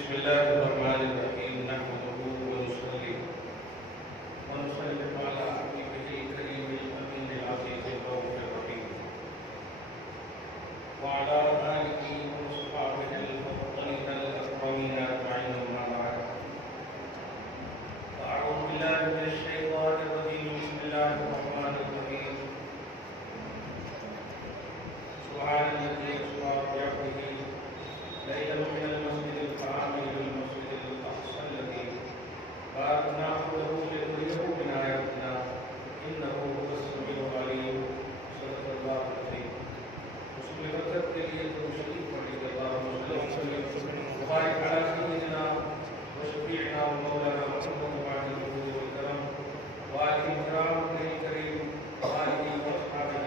بسم الله الرحمن الرحيم نحمده ونصلي ونسلم على حبيبه الكريم الأمين العزيز الرؤوف الرحيم وعلى آله وصحبه المفضلين الأكرمين أجمعين أما بعد فأعوذ بالله من الشيطان الرجيم بسم الله الرحمن الرحيم سبحان الذي أسرى بعبده ليلا من المسجد الحرام إلى المسجد الأقصى الذي باركنا حوله لنريه من آياتنا إنه هو السميع العليم صدق الله العظيم رسول برکت کے لیے تو شریف پڑھی گئی وبارک علی سیدنا وشفیعنا ومولانا محمد وعلى آله وسلم وآلہ الکرام الکریم وآلہ وصحبہ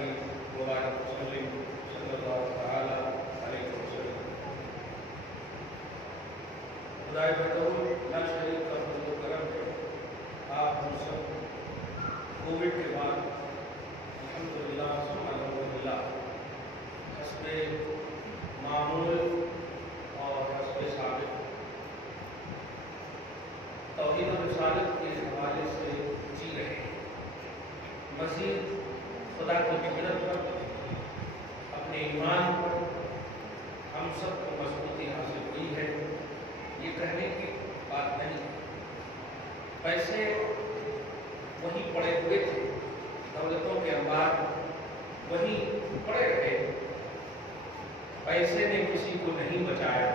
وبارک وسلم صلی اللہ تعالی علیہ وسلم. خدائے بطور لا شریک کا فضل و کرم ہے. آپ ہم سب کووڈ کے بعد الحمدللہ ثم الحمدللہ حسب معمول اور حسب ثابت توحید و رسالت کے حوالے سے جی رہے ہیں. مزید خدا کی فطرت پر اپنے ایمان پر ہم سب کو مضبوطی حاصل ہوئی ہے. یہ کہنے کی بات نہیں. پیسے وہیں پڑے ہوئے تھے, دولتوں کے انبار وہیں پڑے رہے. پیسے نے کسی کو نہیں بچایا,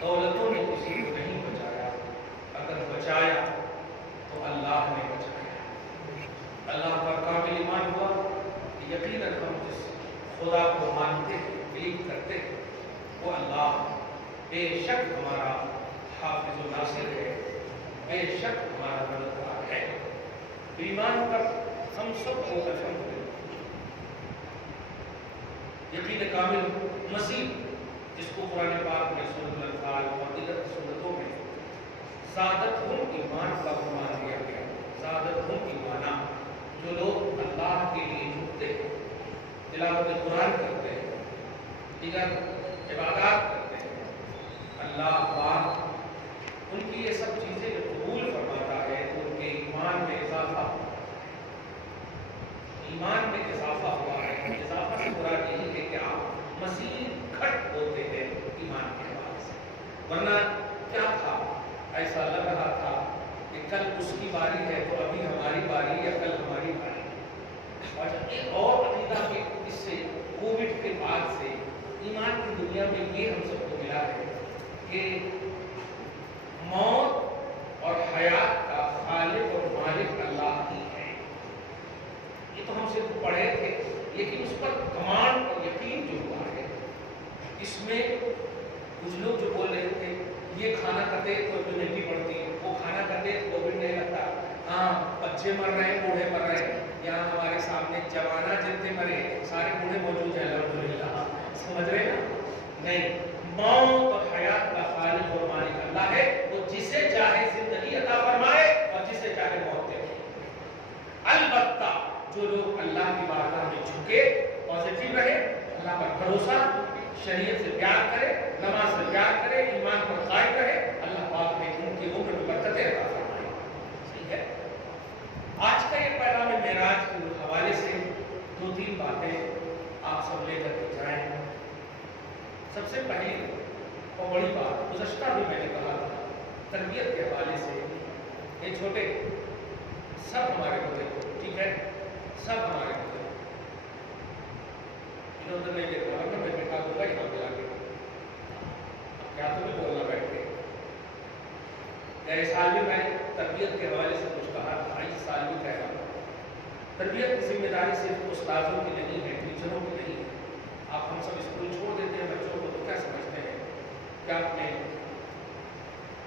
دولتوں نے کسی کو نہیں بچایا. اگر بچایا تو اللہ نے بچایا. اللہ پر کامل ایمان ہوا کہ یقیناً ہم جس خدا کو مانتے ہیں, بلیو کرتے ہیں, وہ اللہ بے شک ہمارا حافظ و ناصر ہے, بے شک ہمارا مددگار ہے. ایمان پر ہم سب کو الحمدللہ یقین کامل مزید, جس کو قرآن پاک میں سورۃ الانفال اور دیگر سورتوں میں زادتہم ایمان کا عنوان دیا گیا. زادتہم ایمانا, جو لوگ اللہ کے لیے جھکتے ہیں, تلاوت قرآن کرتے ہیں, دیگر عبادات کرتے ہیں, اللہ پاک ان کی یہ سب چیزیں جو قبول فرماتا ہے تو ان کے ایمان میں اضافہ ہوا ہے. ایمان میں اضافہ ہوا ہے. اضافہ سے مراد یہی ہے کہ آپ مزید گھٹ ہوتے ہیں ایمان کے بعد سے. ورنہ کیا تھا, ایسا لگ رہا تھا کہ کل اس کی باری ہے تو ابھی ہماری باری یا کل ہماری باری. اور ایک اور عقیدہ کہ اس سے کووڈ کے بعد سے ایمان کی دنیا میں یہ ہم سب کو ملا ہے کہ موت اور حیات کا خالق اور مالک اللہ ہی ہے. یہ تو ہم صرف پڑھے تھے, لیکن اس پر گمان اور یقین جو ہوا ہے, اس میں کچھ لوگ جو بول رہے تھے یہ کھانا کھاتے تو امیونٹی بڑھتی, وہ کھانا کھاتے کووڈ نہیں لگتا. ہاں, بچے مر رہے ہیں, بوڑھے مر رہے ہیں. یہاں ہمارے سامنے جوانہ جتنے مرے سارے بوڑھے موجود ہیں الحمدللہ. سمجھ رہے نا؟ نہیں, موت اور حیات کا خالق اور مالک اللہ ہے. وہ جسے چاہے زندگی عطا فرمائے اور جسے چاہے موت دے. البتہ جو لوگ اللہ کی بارگاہ میں جھکے, پازیٹیو رہے, اللہ پر بھروسہ, شریعت سے پیار کرے, نماز سے پیار کرے, ایمان پر قائم رہے, اللہ پاک نے ان کی عمر میں برکتیں عطا فرمائے. ٹھیک ہے. آج کا یہ پیغام معراج کے حوالے سے دو تین باتیں آپ سب لے کر کے جائیں. سب سے پہلی اور بڑی بات, گزشتہ بھی میں نے کہا تھا, تربیت کے حوالے سے. یہ چھوٹے سب ہمارے ہوتے, ٹھیک ہے, سب ہمارے ہوتے. ادھر ادھر نہیں دیکھ رہا, میں بٹھا دوں گا یہاں پہ آ کے. کیا تمہیں بولنا بیٹھ کے؟ اس سال بھی میں تربیت کے حوالے سے کچھ کہا تھا, اس سال بھی کہہ رہا ہوں. تربیت کی ذمہ داری صرف استاذوں کی نہیں ہے, ٹیچروں کی نہیں ہے. آپ ہم سب اسکول چھوڑ دیتے ہیں بچوں کو تو کیا سمجھتے ہیں کہ آپ نے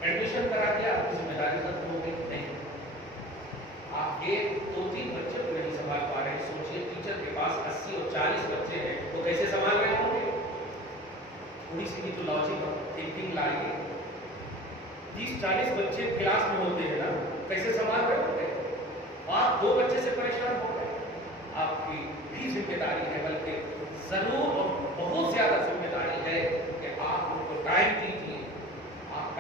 ایڈمیشن کرا دیا, آپ کی ذمہ داری ختم ہو گئی. نہیں, آپ ایک دو تین بچے کو نہیں سنبھال پا رہے. سوچئے ٹیچر کے پاس 80 اور 40 بچے ہیں, وہ کیسے سنبھال رہے ہوں گے؟ تھوڑی سی بھی تو لاجک اور تھنکنگ لائیے. 30-40 بچے کلاس میں ہوتے ہیں نا, کیسے سنبھال رہے ہوں گے؟ آپ 2 بچے سے پریشان ہو گئے. آپ کی بھی ذمہ داری ہے, بلکہ ضرور اور بہت زیادہ ذمہ داری ہے کہ آپ ان کو ٹائم دیجیے. آپ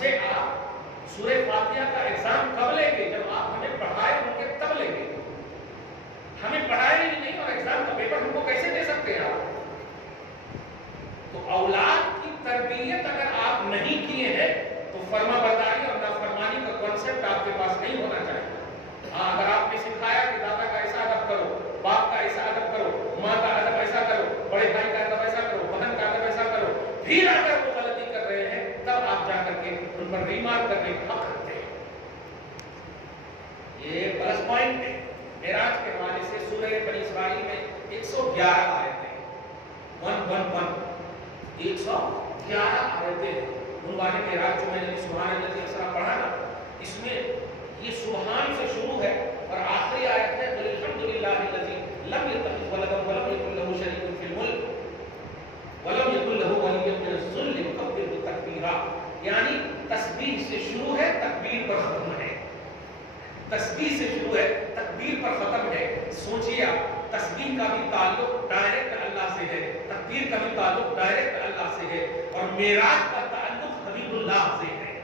سے آپ سورہ فاتحہ کا ایگزام کب لیں گے؟ جب آپ ہمیں پڑھائے ہوں گے تب لیں گے. ہمیں پڑھائے ہی نہیں اور ایگزام کا پیپر ہم کو کیسے دے سکتے ہیں آپ؟ تو اولاد کی تربیت اگر آپ نہیں کیے ہیں تو فرما برداری اور نافرمانی کا کانسیپٹ آپ کے پاس نہیں ہونا چاہیے. ہاں اگر آپ نے سکھایا کہ دادا کا ایسا ادب کرو، باپ کا ایسا ادب کرو، ماں کا ادب ایسا کرو، بڑے بھائی کا ادب ایسا کرو، بہن کا ادب ایسا کرو، پھر اگر وہ غلطی کر رہے ہیں تب آپ جا کر کے ان پر ریمارک کرنے کا حق رکھتے ہیں. یہ پلس پوائنٹ ہے. معراج کے حوالے سے سورہ بنی اسرائیل میں 111 آیتیں 111 آیتیں عنوان معراج جو میں نے سبحان الذی اسریٰ پڑھا نا، اس میں یہ سبحان سے شروع ہے اور آخری آیت ہے الحمدللہ الذی لم یتخذ ولدا ولم یکن لہ شریک فی الملک ولم یکن لہ ولی من الذل وکبرہ تکبیرا. یعنی تسبیح سے شروع ہے، تکبیر پر ختم ہے. تسبیح سے شروع ہے، تکبیر پر ختم ہے. سوچئے آپ، تسبیح کا بھی تعلق ڈائریکٹ اللہ سے ہے، تکبیر کا بھی تعلق ڈائریکٹ اللہ سے ہے، اور معراج کا تعلق حبیب اللہ سے ہے.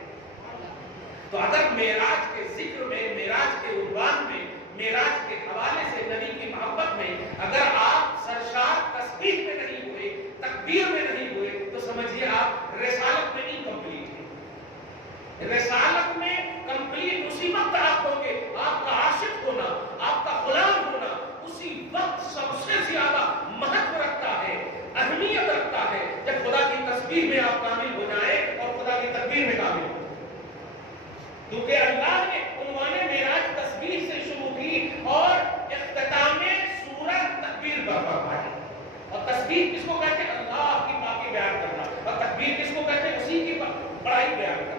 تو اگر معراج کے ذکر میں، معراج کے عنوان میں، معراج کے حوالے سے نبی کی محبت میں اگر آپ سرشار تسبیح میں نہیں ہوئے، تکبیر میں نہیں ہوئے، تو سمجھیے آپ رسالت میں انکمپلیٹ ہیں. رسالت میں کمپلیٹ اسی وقت آپ ہوں گے، آپ کا عاشق ہونا، آپ کا غلام ہونا اسی وقت سب سے زیادہ مہتو رکھتا ہے، اہمیت رکھتا ہے، جب خدا کی تسبیح میں آپ کامل ہو جائیں اور خدا کی تکبیر میں کامل ہو. کیونکہ اللہ نے عنوان معراج تسبیح سے شروع کی اور اختتام سورت تکبیر پر فرمائی. اور تسبیح کس کو کہتے ہیں؟ اللہ کی پاکی بیان کرنا. اور تکبیر کس کو کہتے ہیں؟ اسی کی بڑائی بیان کرنا.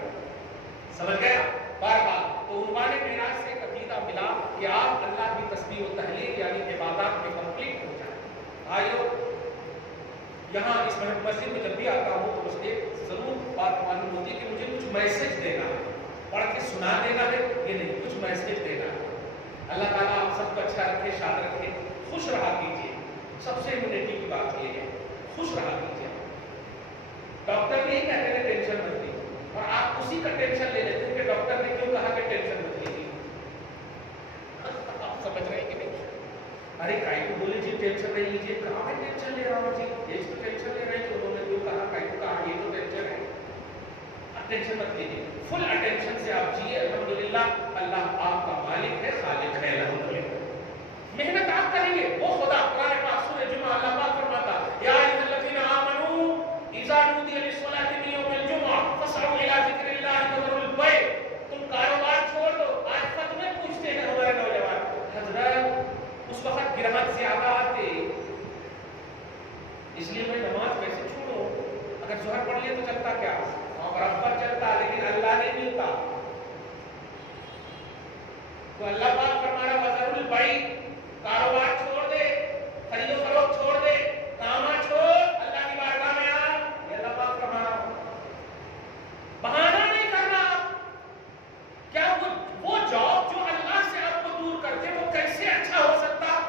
سمجھ گیا؟ بہرحال تو عنوان معراج سے عقیدہ ملا کہ آپ اللہ کی تسبیح و تحلیل یعنی عبادات میں کمپلیٹ ہو جائیں. بھائیو، یہاں اس مسجد میں جب بھی آتا ہوں تو مجھے ضرور بات معلوم ہوتی ہے کہ مجھے کچھ میسج دینا ہے، پڑھ کے سنا دینا ہے، یہ نہیں، کچھ میسج دینا ہے. اللہ تعالیٰ آپ سب کو اچھا رکھے، شاد رکھے، خوش رہا کیجیے. سب سے امیونٹی کی بات یہ ہے، خوش رہا کیجیے. ڈاکٹر بھی یہی کہتے ہیں ٹینشن مت لیجیے، اور آپ اسی کا ٹینشن لے لیتے ہیں کہ ڈاکٹر نے کیوں کہا کہ ٹینشن مت لیجیے. آپ سمجھ رہے ہیں کہ نہیں؟ ارے کائی کو بولے جی ٹینشن نہیں لیجیے، کہاں میں ٹینشن لے رہا ہوں جی، یہ تو ٹینشن لے رہے ہیں کہ انہوں نے کیوں کہا، کائی کو کہا یہ تو ٹینشن ہے. ٹینشن مت لیجیے، فل اٹینشن سے آپ جیے. الحمدللہ اللہ آپ کا مالک ہے، خالق ہے. الحمدللہ محنت آپ کریں گے، وہ خدا قرآن پاک سورہ جمعہ اللہ پاک فرماتا یا ایھا الذین آمنوا اذا نودی للصلاۃ من یوم الجمعہ فاسعوا الی ذکر اللہ وذروا البیع. تم کاروبار چھوڑ دو. آج فتوے پوچھتے ہیں ہمارے نوجوان، حضرت اس وقت گراہک زیادہ آتے اس لیے میں نماز کیسے چھوڑوں؟ اگر ظہر پڑھ لیے تو چلتا کیا، برابر چلتا، لیکن اللہ نہیں ملتا. تو اللہ پاک فرمایا وذروا البیع، کاروبار چھوڑ دے، خرید و فروخت چھوڑ دے، کاما چھوڑ، اللہ کی بارگاہ میں آ. یہ اللہ پاک فرمایا. بہانہ نہیں کرنا. کیا وہ جاب جو اللہ سے آپ کو دور کرتے وہ کیسے اچھا ہو سکتا؟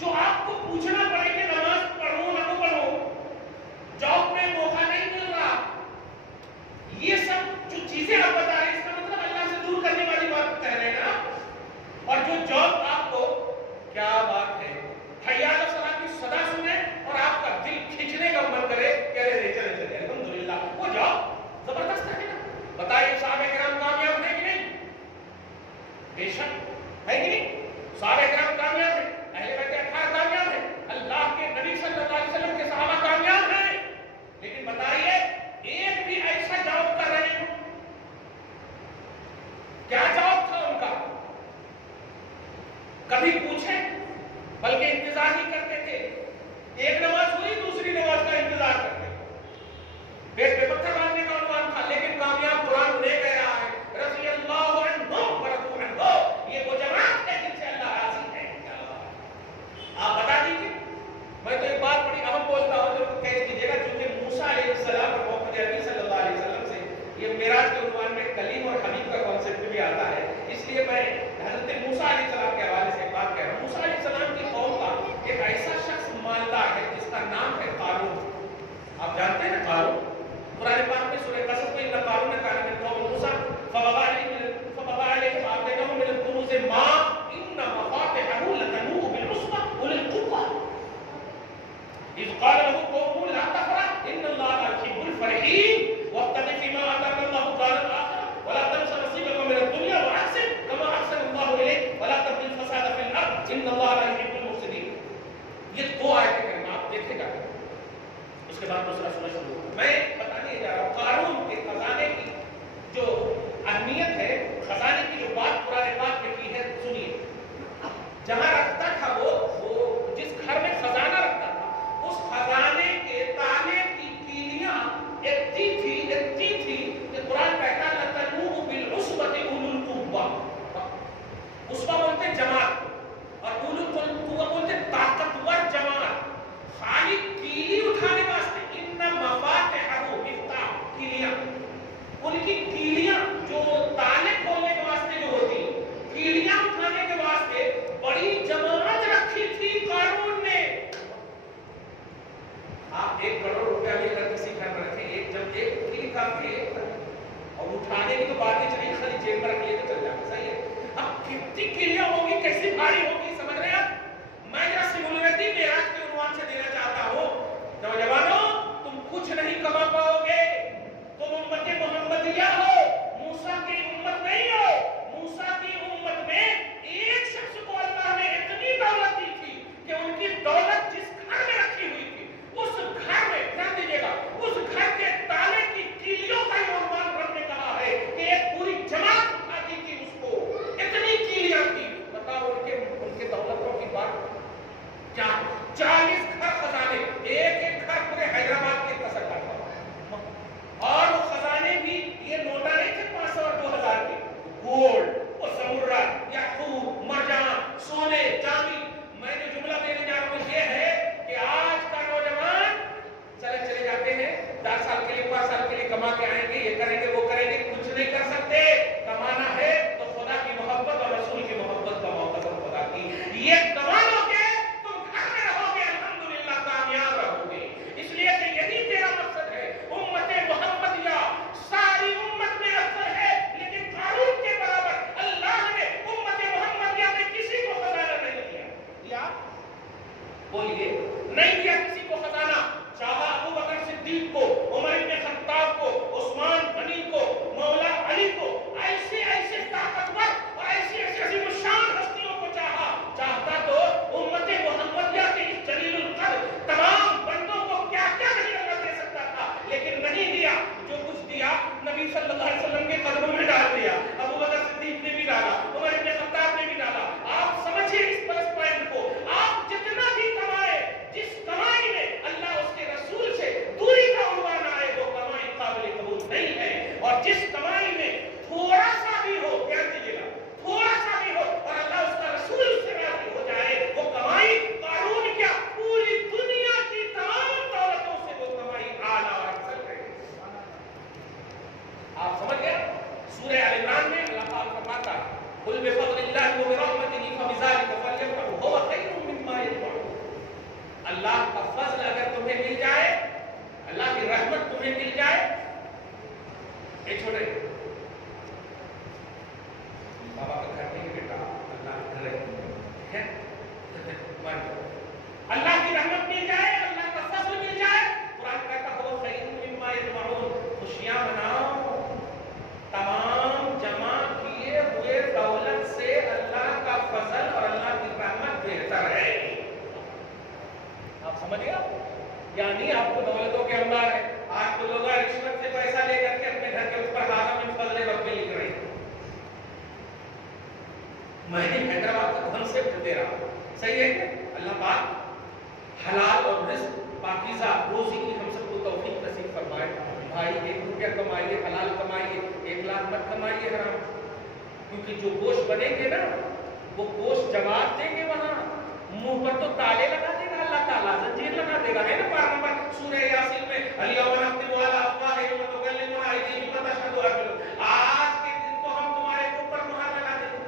جو آپ کو پوچھنا پڑے کہ نماز پڑھوں نہ پڑھوں، جاب میں موقع نہیں مل رہا، یہ سب جو چیزیں آپ بتا رہے ہیں اس کا مطلب اللہ سے دور کرنے والی بات کہہ رہے ہیں نا. اور جو جاب آپ کو، کیا بات ہے، اذ قال له قومه لا تفرح ان الله لا يحب الفرحين وابتغ فيما آتاك الله الدار الآخرة ولا تنس نصيبك من الدنيا وأحسن كما أحسن الله إليك ولا تبغ الفساد في الأرض إن الله لا يحب المفسدين. یہ دو آیتیں کریمہ آپ دیکھے گا. اس کے بعد دوسرا سورہ شروع ہوگا. میں بتانے جا رہا ہوں قارون کے خزانے کی جو اہمیت ہے، خزانے کی جو بات قرآن پاک میں کی ہے، سنیے. جہاں رکھتا تھا وہ جس گھر میں خزانہ رکھتا تھا، اس خزانے کے تالے کی کیلیاں اتنی تھی کہ قرآن کہتا ہے لَتَنُوءُ بِالْعُصْبَةِ أُولُو الْقُوَّةِ. عصبہ بولتے ہیں جماعت، اور اولو القوہ بولتے ہیں طاقتور جماعت. خالی کیلی اٹھانے واسطے ان مفاتحہ مفتاح کیلیاں، ان کی کیلیاں جو تالے کھولنے کے واسطے جو ہوتی، کیلیاں اٹھانے کے واسطے بڑی جماعت رکھی تھی قارون نے. آپ 1 کروڑ روپیہ بھی اگر کسی گھر میں رکھیں، جب ایک کیلی کافی ہے اور اٹھانے کی تو بات ہی چلی، خالی جیب میں رکھ لیے تو چل جاتا. صحیح ہے. اب کتنی کیلیاں ہوگی، کیسی بھاری ہوگی، سمجھ رہے ہیں؟ میں ذرا سمولتی معراج کے عنوان سے دینا چاہتا ہوں. نوجوانوں، تم کچھ نہیں کما پاؤ گے. تم امت محمدیہ ہو، موسیٰ کی امت نہیں ہو. موسیٰ کی امت میں ایک شخص کو اللہ نے اتنی دولت دی تھی کہ ان کی دولت جس گھر میں رکھی ہوئی تھی، اس گھر میں دھیان دیجیے گا، اس گھر کے تالے کی کیلیوں کا یہ عنوان رب نے کہا ہے کہ ایک پوری جماعت اٹھاتی تھی اس کو، اتنی کیلیاں تھی. بتاؤ ان کے دولتوں کی بات کیا. 40 گھر خزانے، ایک گھر پورے حیدرآباد کے تصدر تھا. اور وہ خزانے بھی یہ نوٹا نہیں تھے 500 اور 2000 کے، گولڈ اور زمرد، یاقوت، مرجان، سونے، چاندی. میں جو جملہ دینے جا رہا ہوں یہ ہے کہ آج کا نوجوان چلے جاتے ہیں 4 سال کے لیے 5 سال کے لیے کما کے آئیں گے، یہ کریں گے وہ کریں گے، کچھ نہیں کر سکتے. کمانا ہے تو خدا کی محبت اور رسول کی محبت کا موقع خدا کی. یہ کما لو گے تم گھر میں رہو گے، الحمدللہ کامیاب رہو گے. اس لیے کہ یہی تیرا مقصد ہے. امت محمدیہ ساری امت میں افضل ہے، لیکن قارون کے برابر اللہ نے امت محمدیہ میں کسی کو خزانہ نہیں دیا. بولیے، نہیں دیا کسی کو خزانہ. چاہا ابو بکر صدیق کو، عمر بن خطاب کو، عثمان غنی کو، مولا علی کو، ایسے طاقتور اور ایسی عظیم الشان ہستیوں کو چاہتا تو امت محمدیہ کے اس جلیل القدر تمام بندوں کو کیا نہیں اللہ دے سکتا تھا، لیکن نہیں دیا. جو کچھ دیا نبی صلی اللہ علیہ وسلم کے قدموں میں ڈال دیا. ابو بکر صدیق نے بھی ڈالا، عمر بن خطاب نے بھی ڈالا. آپ سمجھیے اس پلس پوائنٹ کو. آپ جتنا بھی کمائے، جس کمائی میں اللہ اس کے رسول سے دوری کا عنوان آئے، وہ کمائی قابل قبول نہیں ہے. اور جس کمائی میں تھوڑا سا بھی ہو، کیا دیجیے گا، تھوڑا سا بھی ہو اور اللہ اس کا رسول اس سے راضی ہو جائے، وہ کمائی قارون کیا پوری دنیا کی تمام دولتوں سے وہ کمائی اعلیٰ اور افضل ہے. آپ سمجھ گئے؟ سورہ آل عمران میں اللہ پاک فرماتا ہے قل بفضل اللہ وبرحمتہ فبذلک فلیفرحوا هو خیر مما یجمعون. اللہ کا فضل اگر تمہیں مل جائے، اللہ کی رحمت تمہیں مل جائے. ایک چھوٹے بابا کا گھر نہیں بیٹا، اللہ کا گھر ہے. اللہ کی رحمت مل جائے، اللہ کا فضل مل جائے. قرآن کہتا ہے وہ خیر مما یجمعون. خوشیاں مناؤ، تمام جمع کیے ہوئے دولت سے اللہ کا فضل اور اللہ کی رحمت بہتر ہے. آپ سمجھ گئے؟ یعنی آپ کو دولتوں کے انبار ہے. آج تو لوگ رشوت سے پیسہ لے کر کے اپنے گھر کے اوپر حرام من فضل ربی لکھ رہے ہیں. میں نے حیدرآباد کا دھن سے دے رہا ہوں. صحیح ہے کہ اللہ پاک حلال اور رزق پاکیزہ روزی کی ہم سب کو توفیق نصیب فرمائے. بھائی 1 روپیہ کمائیے، حلال کمائیے، 1 لاکھ مت کمائیے حرام. کیونکہ جو گوشت بنے گے نا، وہ گوشت جواب دیں گے وہاں، منہ پر تو تالے لگا دے گا اللہ تعالیٰ، زنجیر لگا دے گا. ہے نا 12 نمبر سورہ یاسین میں الیوم نختم علی افواہہم وتکلمنا ایدیہم وتشہد ارجلہم. آج کے دن تو ہم تمہارے اوپر مہر لگا دیں گے،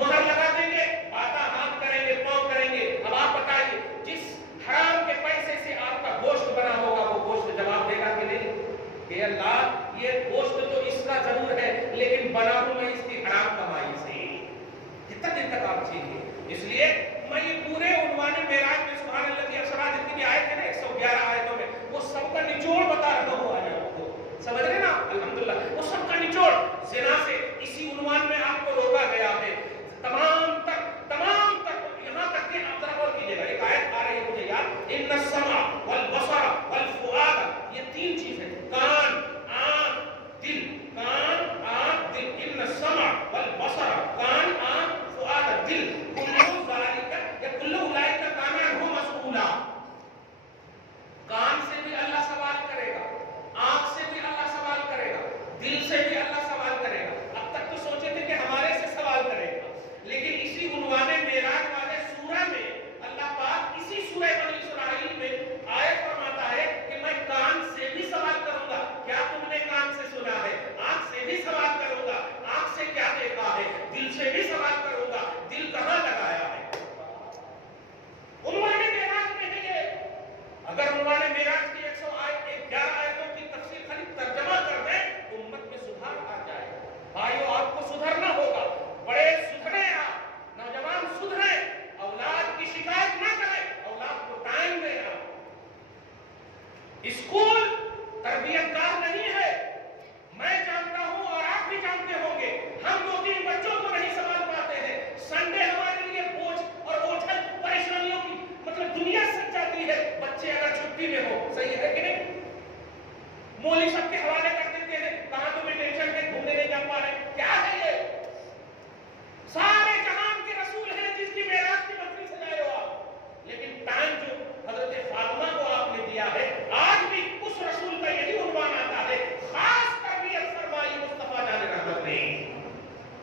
مہر لگا دیں گے، آدھا ہاتھ کریں گے، پاؤں کریں گے. اب آپ بتائیے جس حرام کے پیسے سے آپ کا گوشت بنا ہوگا، وہ گوشت جواب دے گا کہ نہیں کہ اللہ یہ گوشت تو اس کا ضرور ہے، لیکن بنا ہوں میں اس کی حرام کمائی سے. کتنا دن تک آپ چاہیے. اس لیے میں یہ پورے عنوان معراج میں سبحان اللہ کی اسرار جتنی بھی آیتیں ہیں اسکول تربیت گاہ نہیں ہے. میں جانتا ہوں اور آپ بھی جانتے ہوں گے, ہم 2-3 بچوں کو نہیں سنبھال پاتے ہیں. سنڈے ہمارے لیے بوجھ اور اوجھل پریشانیوں کی مطلب دنیا سج جاتی ہے. بچے اگر چھٹی میں ہو, صحیح ہے کہ نہیں, مولی سب کے حوالے کر دیتے ہیں, کہاں تمہیں ٹینشن ہے, گھومنے نہیں جا پا رہے. کیا ہے یہ؟ سارے جہان کے رسول ہیں جس کی معراج کی محفل سجائے ہو آپ, لیکن ٹائم جو حضرت فاطمہ کو آپ نے دیا ہے, آج بھی اس رسول کا یہی عنوان آتا ہے, خاص تربیت فرمائی مصطفیٰ جان رحمت نے.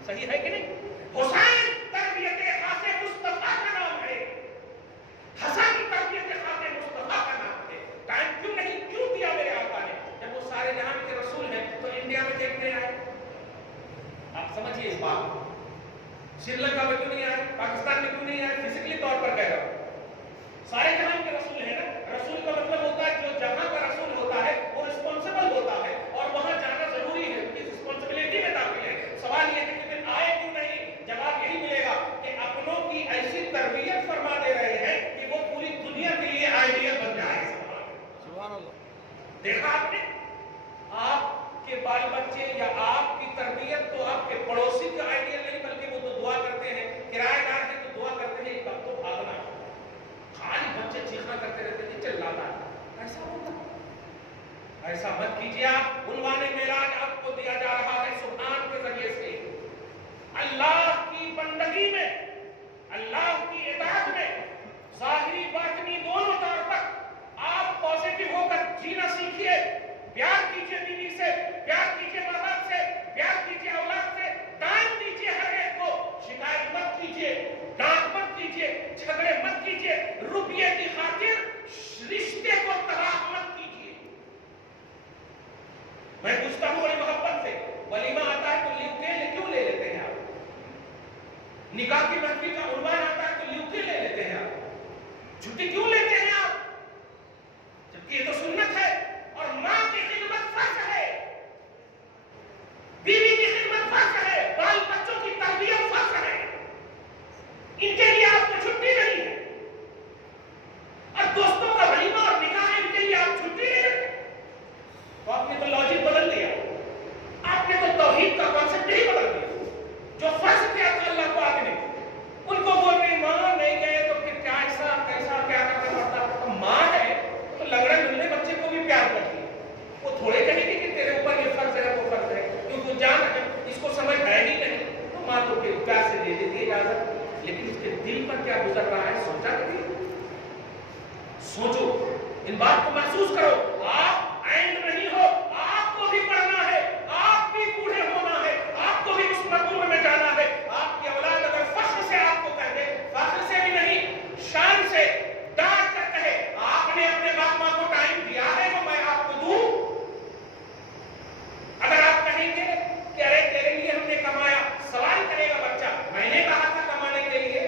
صحیح ہے کہ نہیں؟ حسین تربیت خاص مصطفیٰ کا نام ہے, حسن تربیت خاص مصطفیٰ کا نام ہے. ٹائم کیوں نہیں کیوں دیا میرے آقا نے؟ جب وہ سارے جہان کے رسول ہیں تو انڈیا میں دیکھنے آئے. آپ سمجھیے اس بات, سری لنکا میں کیوں نہیں آئے, پاکستان میں کیوں نہیں آئے؟ فزیکلی طور پر کہہ رہا ہوں, سارے جہان کے رسول ہیں نا. رسول کا مطلب ہوتا ہے جو جہاں کا رسول ہوتا ہے وہ رسپانسبل ہوتا ہے اور وہاں جانا ضروری ہے, اس رسپانسبلٹی میں داخل ہے. سوال یہ ہے کہ پھر آئے کیوں نہیں؟ جواب یہی ملے گا کہ اپنوں کی ایسی تربیت فرما دے رہے ہیں کہ وہ پوری دنیا کے لیے آئیڈیل بن جائے. سبحان اللہ. دیکھا آپ نے, آپ کے بال بچے یا آپ کی تربیت تو آپ کے پڑوسی کا آئیڈیل نہیں, بلکہ وہ تو دعا کرتے ہیں, کرایہ دار ہیں تو دعا کرتے ہیں کب تو بھاگنا. خالی بچے چیخنا کرتے رہتے ہیں چلاتا ہے. ایسا ہوتا, ایسا مت کیجیے آپ. عنوان معراج آپ کو دیا جا رہا ہے سبحان کے ذریعے سے. اللہ کی بندگی میں, اللہ کی اطاعت میں, ظاہری باطنی دونوں طور پر آپ پازیٹو ہو کر جینا سیکھیے. پیار کیجیے بیوی سے, پیار کیجیے ماں باپ سے, پیار کیجیے اولاد سے, ٹائم دیجیے ہر ایک کو. شکایت مت کیجیے, ڈانٹ مت کیجیے, جھگڑے مت کیجیے, روپیے کی خاطر رشتے کو تباہ مت کیجیے. میں پوچھتا ہوں بڑی محبت سے, ولیمہ آتا ہے تو لیو کے کیوں لے لیتے ہیں آپ؟ نکاح کی محفل کا عنوان آتا ہے تو لیو کے لے لیتے ہیں آپ؟ چھٹی کیوں لیتے ہیں آپ؟ جبکہ یہ تو سنت ہے. اور ماں کی خدمت فرض ہے, بیوی کی خدمت فرض ہے, بال بچوں کی تربیت فرض ہے. ان کے لیے آپ کو چھٹی نہیں ہے, اور دوستوں کا ولیمہ اور نکاح ان کے لیے آپ چھٹی نہیں ہے. تو آپ نے تو لاجک بدل دیا, آپ نے تو توحید کا کانسیپٹ ہی بدل دیا. جو فرض کیا تھا اللہ پاک نے, ان کو بول رہے ماں نہیں گئے تو پھر کیا ایسا کیسا کیا کرنا پڑتا. ماں ہے تو لنگڑے ملنے بچے کو بھی پیار کرتی ہے, وہ تھوڑے کہیں گے کہ تیرے اوپر یہ فرض ہے وہ فرض ہے, کیونکہ جان اس کو سمجھ ہے ہی نہیں تو ماں تو پھر پیار سے دے دیتی ہے اجازت. لیکن اس کے دل پر کیا گزر رہا ہے سوچا کبھی؟ سوچو, ان بات کو محسوس کرو. آپ اینڈ نہیں ہو, آپ کو بھی پڑھنا ہے, آپ بھی بوڑھے ہونا ہے, آپ کو بھی اس مرحلے میں جانا ہے. آپ کی اولاد اگر فخر سے آپ کو کہہ دے, فخر سے بھی نہیں شان سے ڈانٹ کر کہے آپ نے اپنے باپ ماں کو ٹائم دیا ہے تو میں آپ کو دوں. اگر آپ کہیں گے کہ ارے تیرے لیے ہم نے کمایا, سوال کرے گا بچہ میں نے کہا تھا کمانے کے لیے.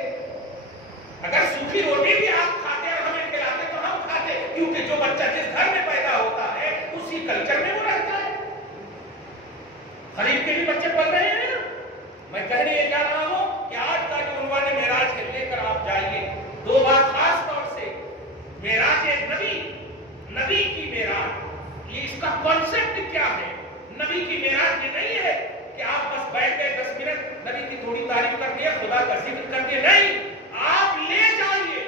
اگر سوکھی روٹی بھی آپ کھاتے اور ہمیں کھلاتے تو ہم کھاتے, کیونکہ جو بچہ جس گھر میں پیدا ہوتا ہے اسی کلچر میں وہ رہتا ہے. خرید کے بھی بچے پڑھ رہے ہیں. میں کہنے یہ جا رہا ہوں کہ آج کا جو عنوان معراج ہے لے کر آپ جائیے. 2 بات خاص طور سے, معراج نبی, نبی کی معراج, یہ اس کا کانسیپٹ کیا ہے؟ نبی کی معراج یہ نہیں ہے کہ آپ بس بیٹھ گئے 10 منٹ نبی کی تھوڑی تعریف کر دیا, خدا کا ذکر کر دیا. نہیں, آپ لے جائیے.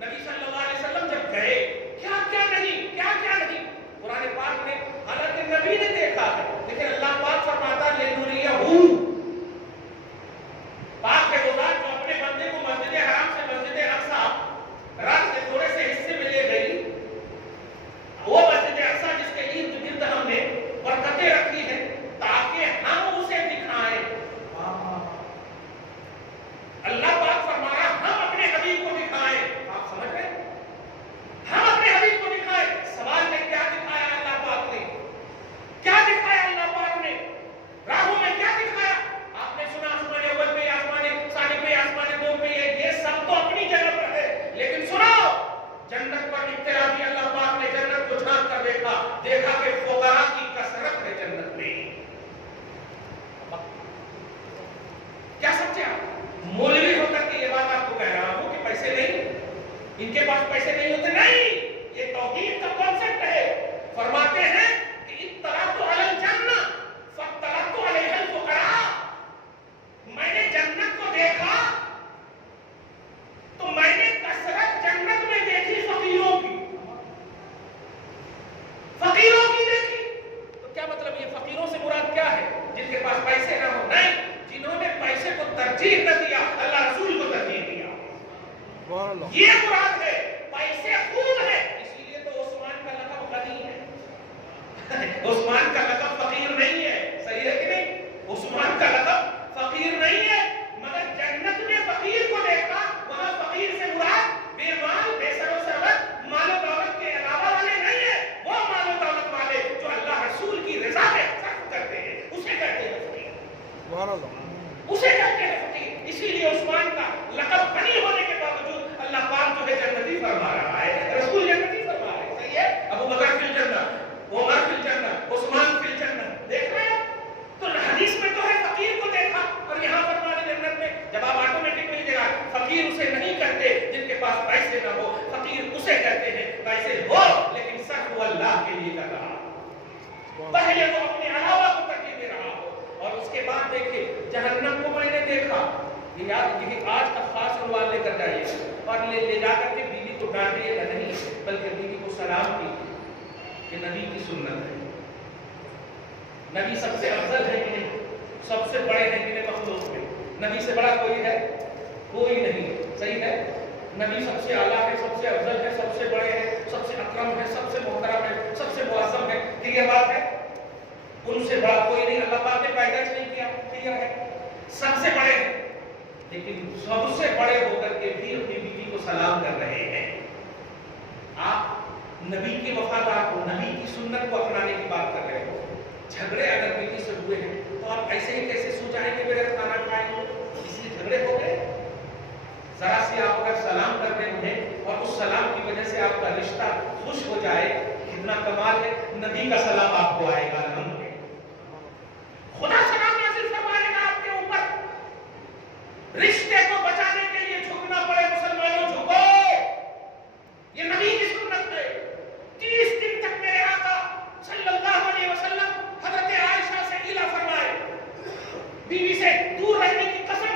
نبی صلی اللہ علیہ وسلم جب گئے کیا کیا نہیں, کیا کیا نہیں. قرآن پاک نے, حالانکہ نبی نے دیکھا ہے, لیکن اللہ پاک فرماتا ہے لِنُرِيَهُ, پاک ہے وہ ذات جو اپنے بندے کو مسجد حرام سے مسجد اقصی رات کے تھوڑے سے حصے میں لے گئی. وہ مسجد اقصی جس کے ارد گرد ہم نے برکتیں رکھی ہیں تاکہ ہم اسے دکھائیں. اللہ پاک فرمایا ہم اپنے حبیب کو دکھائیں. آپ سمجھ رہے ہیں؟ یہ آج کا خاص عنوان لے کر جائیے اور لے جا کر کے بیوی کو ڈانٹیے گا نہیں، بلکہ بیوی کو سلام کیجیے، یہ نبی کی سنت ہے۔ نبی سب سے افضل ہے کہ نہیں؟ سب سے بڑے ہیں کہ نہیں مخلوق میں؟ نبی سے بڑا کوئی ہے؟ کوئی نہیں، صحیح ہے؟ نبی سب سے اعلیٰ ہے، سب سے افضل ہے، سب سے بڑے ہیں، سب سے اکرم ہے، سب سے محترم ہے، سب سے معظم ہے، کلیئر بات ہے؟ ان سے بڑا کوئی نہیں، اللہ پاک نے پیدا نہیں کیا، کلیئر ہے؟ سب سے بڑے ہیں، لیکن سب سے بڑے ہو کر کے بھی اپنی بیوی کو سلام کر رہے ہیں۔ آپ نبی کے وفادار ہو، نبی کی سنت کو اپنانے کی بات کر رہے ہو، جھگڑے اگر بیوی سے ہوئے ہیں تو آپ ایسے ہی کیسے سو جائیں گے بغیر کھانا کھائیں گے؟ اس لیے جھگڑے ہو گئے، ذرا سے آپ اگر سلام کر رہے ہیں اور اس سلام کی وجہ سے آپ کا رشتہ خوش ہو جائے، کتنا کمال ہے، نبی کا سلام آپ کو آئے گا، خدا سلام نازل فرمائے گا آپ کے اوپر۔ رشتے کو بچانے کے لیے جھکنا پڑے، مسلمانوں جھکو، یہ نبی کی سنت ہے۔ 30 دن تک میرے آقا صلی اللہ علیہ وسلم حضرت عائشہ سے ایلا فرمائے، بیوی سے دور رہنے کی قسم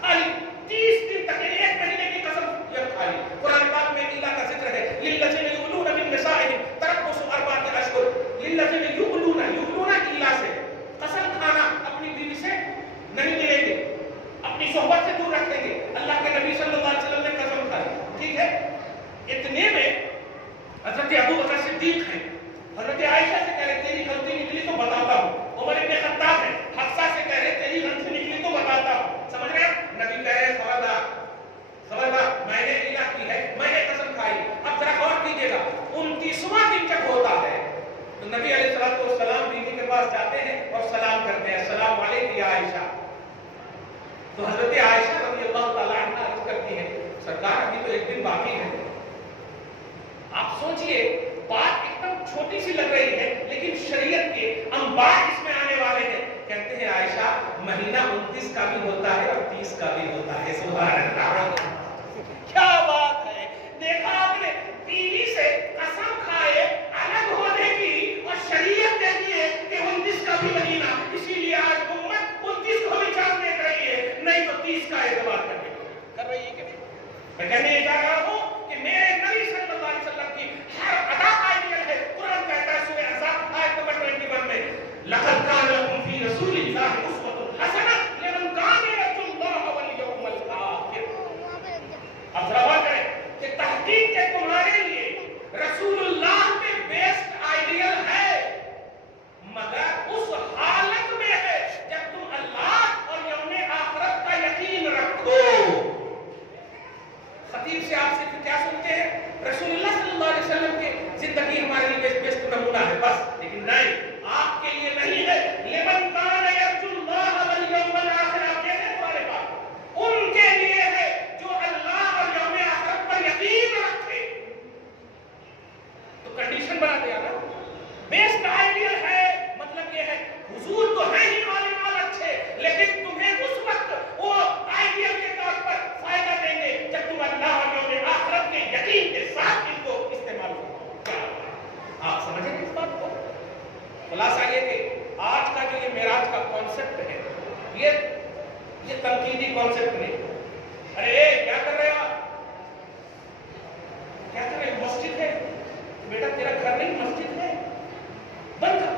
کھا لی، 30 دن تک، 1 مہینے کی قسم یہ کھا لی۔ قرآن پاک میں ایلا کا ذکر ہے، للذین یؤلون من نسائہم تربص 4 اشہر، للذین یؤلون ایلا سے قسم کھانا، اپنی بیوی سے نہیں ملیں گے، اپنی صحبت سے دور رکھیں گے، اللہ کے نبی صلی اللہ علیہ وسلم نے قسم کھائی، ٹھیک ہے؟ اتنے میں حضرت ابو بکر صدیق ہیں، حضرت عائشہ سے کہہ رہے تیری غلطی نکلی تو بتاتا ہوں، عمر ابن خطاب ہے، حفصہ سے کہہ رہے تیری غلطی نکلی تو بتاتا ہوں، سمجھ رہے ہیں؟ نبی کہہ رہے خبردار خبردار، میں نے ایلا کی ہے، میں نے قسم کھائی۔ اب ذرا غور کیجیے گا، 29واں دن جب ہوتا ہے تو نبی علیہ الصلوۃ والسلام بیوی کے پاس جاتے ہیں اور سلام کرتے ہیں، السلام علیکم یا عائشہ۔ تو حضرت عائشہ رضی اللہ تعالیٰ عنہ عرض کرتی ہیں، سرکار ابھی تو 1 دن باقی ہے۔ آپ سوچئے، بات ایک دم چھوٹی سی لگ رہی ہے لیکن شریعت کے انبار اس میں آنے والے ہیں۔ کہتے ہیں عائشہ مہینہ 29 کا بھی ہوتا ہے اور 30 کا بھی ہوتا ہے، سبحان اللہ، کیا بات ہے! دیکھا آپ نے، بیوی سے قسم کھائے الگ ہونے کی اور شریعت کہتی ہے کہ 29 کا بھی مہینہ، اسی لیے آج امت 29 کو بھی چاند دیکھ رہی ہے، نہیں تو 30 کا اعتبار کر رہی ہے کہ نہیں؟ میں کہنے یہ جا رہا ہوں کہ میرے نبی صلی اللہ علیہ وسلم کی ہر ادا آئیڈیل ہے۔ قرآن کہتا ہے سورہ احزاب آیت نمبر 21 میں، لَقَدْ كَانَ لَكُمْ فِي رَسُولِ اللَّهِ أُسْوَةٌ حَسَنَةٌ لِمَنْ كَانَ يَرْجُو اللَّهَ وَالْيَوْمَ الْآخِرَ۔ اب ذرا غور کریں کہ تحقیق کے تمہارے لیے رسول اللہ میں بیسٹ آئیڈیل ہے، مگر اس حالت میں ہے جب تم اللہ اور یوم آخرت کا یقین رکھو۔ خطیب سے آپ سے کیا سنتے ہیں؟ رسول اللہ صلی اللہ علیہ وسلم کی زندگی ہمارے لیے بیسٹ نمونہ ہے بس، لیکن نہیں، آپ کے لیے نہیں ہے۔ لمن کان یرجو اللہ والیوم الآخر، آپ کہتے ہیں قرآن پاک، ان کے لیے ہے جو اللہ اور یوم آخرت پر یقین رکھے۔ تو کنڈیشن بنا دیا نا، بیسٹ آئیڈیل ہے، مطلب یہ ہے حضور تو ہے ہی عالم اچھے، لیکن تمہیں اس وقت وہ آئیڈیل کے طور پر فائدہ دیں گے جب تم اللہ اور یوم آخرت کے یقین کے ساتھ ان کو استعمال کرو۔ آپ سمجھیں گے اس بات کو؟ خلاصہ یہ کہ آج کا جو یہ معراج کا کانسیپٹ ہے، یہ تنقیدی کانسیپٹ نہیں۔ ارے کیا کر رہے ہو آپ؟ کیا کر رہے ہو؟ مسجد ہے بیٹا، تیرا گھر نہیں مسجد ہے، بند کر،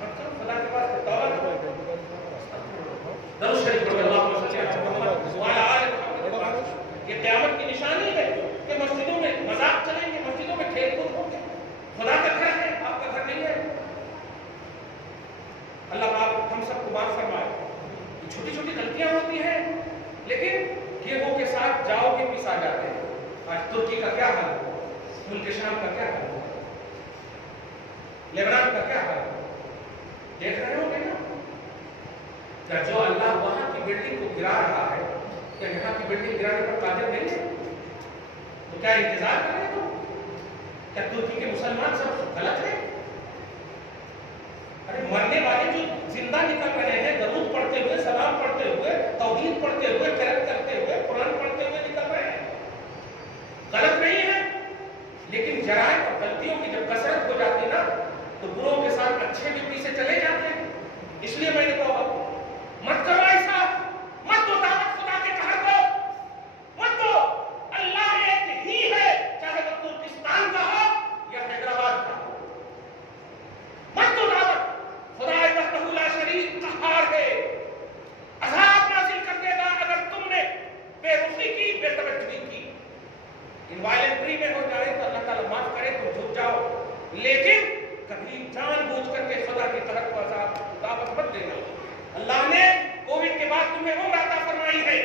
مت کرو، خدا کے پاس توبہ کرو، درود شریف پڑھو، اللہم صلی علی محمد وعلی آل محمد۔ یہ قیامت کی نشانی ہے کہ مسجدوں میں مذاق چلیں گے، مسجدوں میں کھیل کود ہوں گے۔ خدا کا گھر ہے، آپ کا گھر نہیں ہے۔ اللہ پاک ہم سب کو معاف فرمائے۔ چھوٹی چھوٹی غلطیاں ہوتی ہیں لیکن گیہوں کے ساتھ جاؤ کے پیسا جاتے ہیں۔ آج ترکی کا کیا حال ہے، ملک شام کا کیا حال ہے، لیبنان کا کیا حال ہے، دیکھ رہے ہو گے نا؟ کیا جو اللہ وہاں کی بلڈنگ کو گرا رہا ہے، کیا یہاں کی بلڈنگ گرانے پر قادر نہیں ہے؟ تو کیا انتظار کر رہے ہو؟ کیا ترکی کے مسلمان سب غلط ہیں؟ ارے مرنے والے جو زندہ نکل رہے ہیں، درود پڑھتے ہوئے، سلام پڑھتے ہوئے، توحید پڑھتے ہوئے، قرأت کرتے ہوئے، قرآن پڑھتے ہوئے نکل رہے ہیں، غلط نہیں ہے۔ لیکن جرائم اور غلطیوں کی جب کثرت ہو جاتی نا تو بروں کے ساتھ اچھے بھی پیچھے چلے جاتے ہیں۔ اس لیے میں نے کہا مت کرو ایسا، وائلنٹری میں ہو جائے تو اللہ تعالیٰ معاف کرے تم جھک جاؤ، لیکن کبھی جان بوجھ کر کے خدا کی طرف کو دعوت مت دینا۔ اللہ نے کووڈ کے بعد تمہیں عمر عطا فرمائی ہے،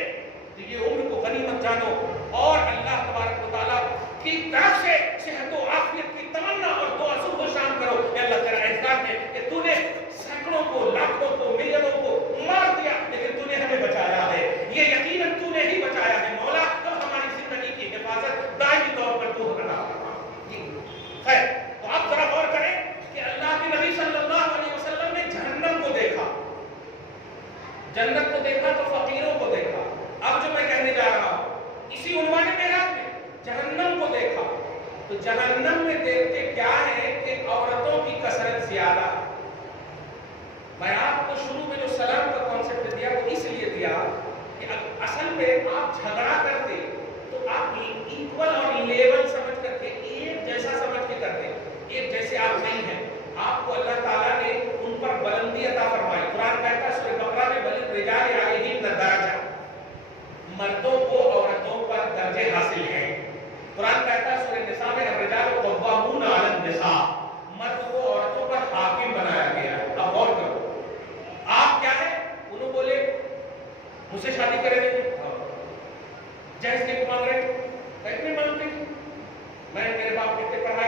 تو یہ عمر کو غنیمت جانو اور اللہ تبارک و تعالیٰ کی طرف سے صحت و عافیت کی تمنا اور دعا صبح و شام کرو۔ اے اللہ تیرا احسان ہے کہ تو نے سینکڑوں کو، لاکھوں کو، ملینوں کو مار دیا، لیکن تو نے ہمیں بچایا ہے، یہ یقیناً تو نے ہی بچایا ہے مولا۔ اب ہماری زندگی کی حفاظت دائمی طور پر تو عطا فرما۔ خیر، تو آپ ذرا غور کریں کہ اللہ کے نبی صلی اللہ علیہ وسلم نے جہنم کو دیکھا، جنت کو دیکھا تو فقیروں کو دیکھا۔ اب جو میں کہنے جا رہا ہوں اسی عنوان معراج میں جہنم کو دیکھا، تو جہنم میں دیکھتے کیا ہے کہ عورتوں کی کثرت زیادہ۔ میں آپ کو شروع میں جو سلام کا کانسیپٹ دیا وہ اس لیے دیا کہ اصل میں آپ جھگڑا کرتے تو آپ ایکول اور لیول سمجھ کر کے ایک جیسا سمجھ کے کرتے، ایک جیسے آپ نہیں ہیں۔ آپ کو اللہ تعالیٰ نے ان پر بلندی عطا فرمائی۔ قرآن کہتا ہے سورہ بقرہ میں بل الرجال علیہن درجہ، مردوں کو عورتوں پر درجے حاصل ہیں۔ قرآن کہتا ہے سورہ نساء میں الرجال قوامون علی النساء، مرد کو عورتوں پر حاکم بنایا گیا ہے۔ اب غور کرو، آپ کیا ہے؟ انہوں بولے مجھ سے شادی کرے نہیں، جہیز کے کو مانگ رہے نہیں مانگتے، میں میرے باپ کتنے پڑھا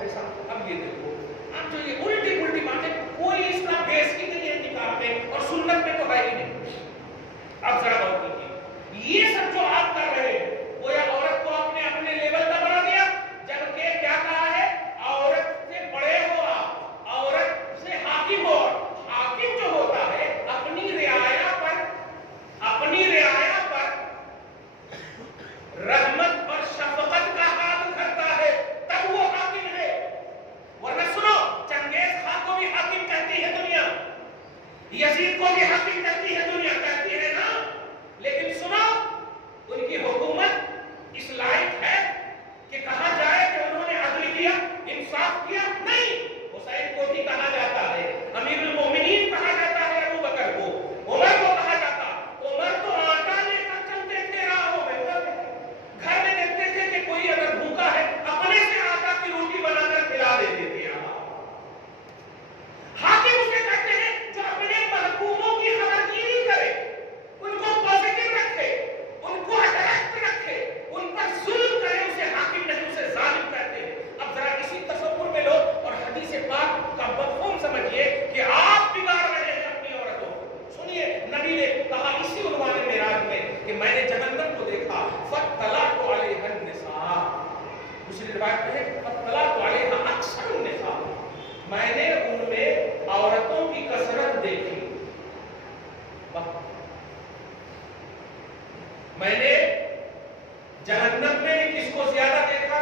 ایسا۔ اب یہ دیکھو اب جو یہ الٹی پلٹی باتیں، کوئی اس کا بیس ہی نہیں ہے نکاح میں اور سنت میں تو ہے ہی نہیں۔ اب ذرا غور کیجیے، یہ سب جو آپ کر رہے ہیں وہ یا عورت کو آپ نے اپنے لیول کا بنا دیا، جبکہ کیا کہا ہے عورت سے بڑے ہو، آپ عورت سے حاکم ہو۔ حاکم جو ہوتا ہے اپنی رعایا پر رحمت اور شفقت کا ہاتھ دھرتا ہے، تب وہ حاکم ہے۔ ورنہ سنو، چنگیز خان کو بھی حاکم کہتی ہے دنیا، یزید کو بھی حاکم کہتی ہے دنیا، کہتی ہے نا، لیکن سنو ان کی حکومت اس لائق ہے کہ کہا جائے کہ انہوں نے عدل کیا، انصاف کیا؟ نہیں۔ حسین کو بھی کہا جاتا ہے امیر المومنین، کہا جاتا ہے ابو بکر کو، عمر کو کہا جاتا، عمر تو آٹا لے کر چلتے تھے راہوں میں، گھر میں دیکھتے تھے کہ کوئی اگر بھوکا ہے اپنے سے آٹا کی روٹی بنا کر کھلا دیتے تھے۔ حاکم اسے کہتے ہیں جو اپنے محکوموں کی خبرگیری کرے، ان کو پازیٹیو رکھے، ان کو اٹریکٹ رکھے، ان پر ظلم کرے، اسے حاکم نہیں، اسے ظالم کہتے ہیں۔ اب ذرا اسی تصور میں لو اور حدیث پاک کا مفہوم سمجھیے کہ آپ بگاڑ رہے ہیں اپنی عورتوں کو۔ سنیے، نبی نے کہا اسی عنوان معراج میں کہ میں نے جہنم کو دیکھا، فَاطَّلَعْتُ عَلَيْهَا النِّسَاءَ، دوسری روایت میں ہے فَاطَّلَعْتُ عَلَيْهَا أَكْثَرُ النِّسَاء، میں نے ان میں عورتوں کی کثرت دیکھی۔ میں نے جہنم میں کس کو زیادہ دیکھا؟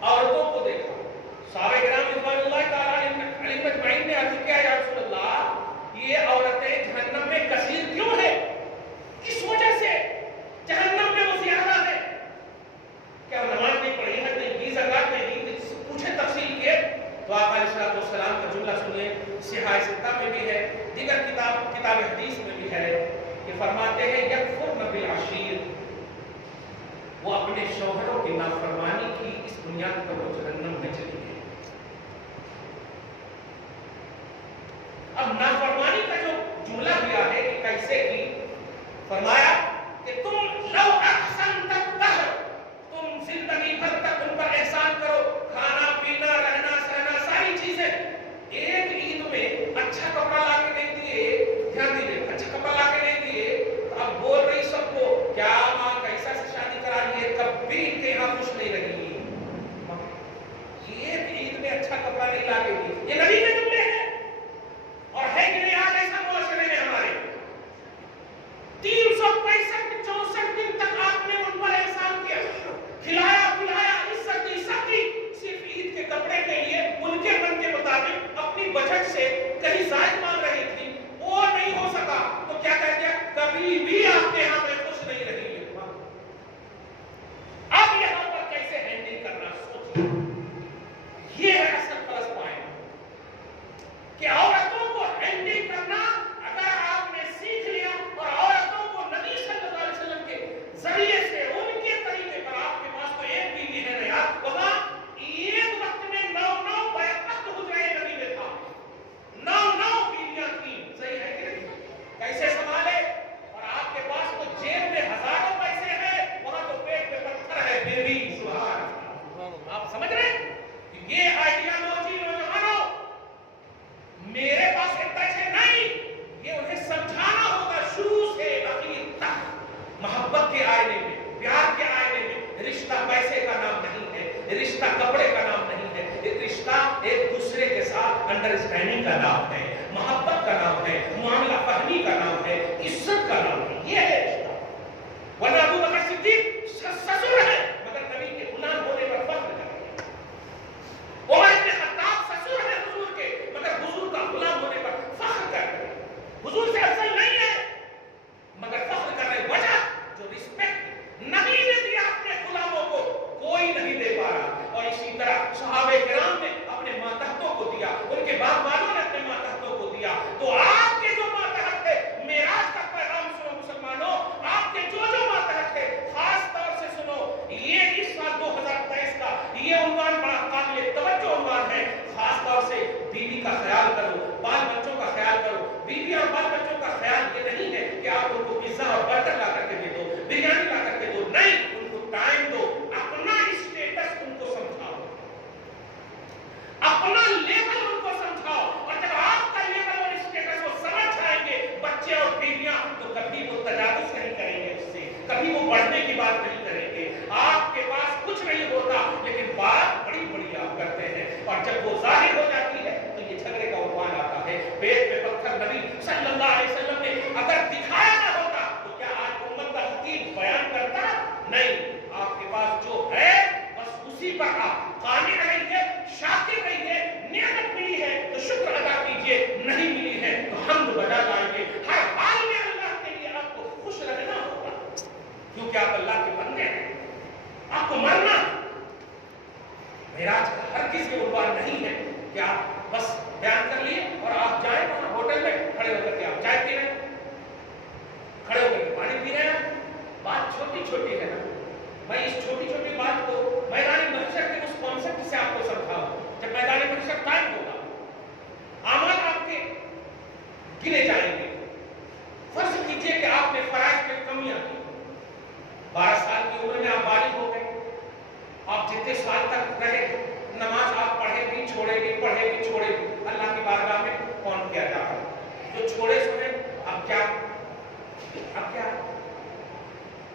عورتوں کو دیکھا۔ صحابہ کرام رضوان اللہ تعالیٰ علیہم اجمعین نے عرض کیا یا رسول اللہ، یہ عورتیں جہنم میں کثیر کیوں ہیں؟ کس وجہ سے جہنم میں وہ زیادہ ہے؟ کیا نماز نہیں پڑھی، حج نہیں کی، زکات نہیں دی؟ پوچھے تفصیل کیے تو آپ علیہ السلام کا جملہ سنیے، صحاح ستہ میں بھی ہے، دیگر کتاب حدیث میں بھی ہے کہ فرماتے ہیں یکفرن بالعشیر، وہ اپنے شوہروں کی نافرمانی کی اس بنیاد پر وہ جہنم میں چلی گئی۔ اب نافرمانی کا جو جملہ دیا ہے کہ کیسے کی، فرمایا کہ تم لو احسنت الدہر، تم زندگی بھر تک ان پر احسان کرو، کھانا پینا رہنا سہنا ساری چیزیں، ایک عید میں اچھا کپڑا لا کے نہیں دیے، دھیان دیجیے، اچھا کپڑا لا کے نہیں دیے، اب بول رہی سب کو کیا ماں کیسا سے شادی کرا لیے، کبھی ان کے یہاں خوش نہیں رہی، ایک عید میں اچھا کپڑا نہیں لا کے دی، یہ نبی کے جملے ہیں۔ اور ہے کہ نہیں آج ایسا معاشرے میں ہمارے 365 64 دن تک آپ نے ان پر احسان کیا، کھلایا پلایا، عزت دی، سب دی، صرف عید کے کپڑے کے لیے ان کے من کے مطابق اپنی بجٹ سے کہیں زائد مانگ رہی تھی، وہ نہیں ہو سکا تو کیا کہہ دیا، کبھی بھی آپ کے یہاں میں خوش نہیں رہی ہے۔ اب یہاں پر کیسے ہینڈل کرنا سوچیے، یہ ہے اصل پلس پوائنٹ کہ عورتوں کو ہینڈل کرنا اگر آپ نے سیکھ لیا اور عورتوں کو نبی صلی اللہ علیہ وسلم کے ذریعے سے ان کے طریقے پر، آپ کے پاس تو ایک رشتہ کپڑے کا نام نہیں ہے، ایک رشتہ ایک دوسرے کے ساتھ انڈرسٹینڈنگ کا نام ہے، محبت کا نام ہے، معاملہ فہمی کا نام ہے، عزت کا نام ہے، یہ ہے رشتہ۔ ورنہ ابو بکر صدیق سسر ہے مگر نبی کے غلام ہونے پر فخر کرتے ہیں، عمر بن خطاب سسر ہے حضور کے مگر حضور کا غلام ہونے پر فخر کرتے ہیں، حضور سے افضل نہیں ہے مگر فخر کر رہے، وجہ جو رسپیکٹ نبی نے دیا اپنے غلاموں کو کوئی نہیں دے پا رہا۔ اور اسی طرح صحابہ کرام نے اپنے ماتحتوں کو دیا، ان کے باپ والوں نے اپنے ماتحتوں کو دیا۔ تو آپ کے جو ماتحت ہے، معراج کا پیغام سنو مسلمانوں، آپ کے جو ماتحت ہے خاص طور سے سنو، یہ اس سال 2023 کا یہ عنوان بڑا قابل توجہ عنوان ہے، خاص طور سے بیوی کا خیال کرو، بال بچوں کا خیال کرو۔ بیوی اور بال بچوں کا خیال یہ نہیں ہے کہ آپ ان کو پیزا اور برگر لا کر کے دے دو، بریانی لا کر کے دو، نہیں، ان کو ٹائم دو، اپنا اسٹیٹس ان کو سمجھاؤ، اپنا لیول ان کو سمجھاؤ، اور جب آپ کا لیول اور اسٹیٹس وہ سمجھ جائیں گے بچے اور بیویاں، تو کبھی وہ تجاوز نہیں کریں گے اس سے، کبھی وہ بڑھنے کی بات نہیں کریں گے۔ آپ کے پاس کچھ نہیں ہوتا لیکن بات بڑی بڑی آپ کرتے ہیں، اور جب وہ ظاہر ہو جاتی ہے تو یہ جھگڑے کا عنوان آتا ہے۔ پیٹ پہ پتھر نبی صلی اللہ علیہ وسلم نے اگر دکھایا نہ ہوتا تو کیا آج امت کا خطیب بیان کرتا؟ نہیں، آپ کے پاس جو ہے بس اسی پر آپ قانع رہیے، شاکر رہیے، نعمت ملی ہے تو شکر ادا کیجئے، نہیں ملی ہے تو حمد بجا لائیں گے۔ ہر حال میں اللہ کے لیے آپ کو خوش رہنا ہوگا، کیونکہ آپ اللہ کے بندے ہیں، آپ کو مرنا۔ معراج کا ہر کسی عنوان نہیں ہے کہ آپ بس بیان کر لیے اور آپ جائیں وہاں ہوٹل میں کھڑے ہو کر کے آپ چائے پی رہے ہیں، کھڑے ہو کر کے پانی پی رہے ہیں، بات چھوٹی چھوٹی ہے نا۔ میں اس چھوٹی چھوٹی بات کو میدان محشر کے اس کانسیپٹ سے آپ کو سمجھاؤں۔ جب میدان محشر قائم ہوگا، اعمال آپ کے گنے جائیں گے۔ فرض کیجئے کہ آپ نے فرائض میں کمیاں کی، 12 سال کی عمر میں آپ بالغ ہو گئے، آپ جتنے سال تک رہے نماز آپ پڑھے بھی چھوڑے بھی، پڑھے بھی چھوڑے بھی، اللہ کی بارگاہ میں کون کیا جا رہا ہے؟ جو چھوڑے سنے اب کیا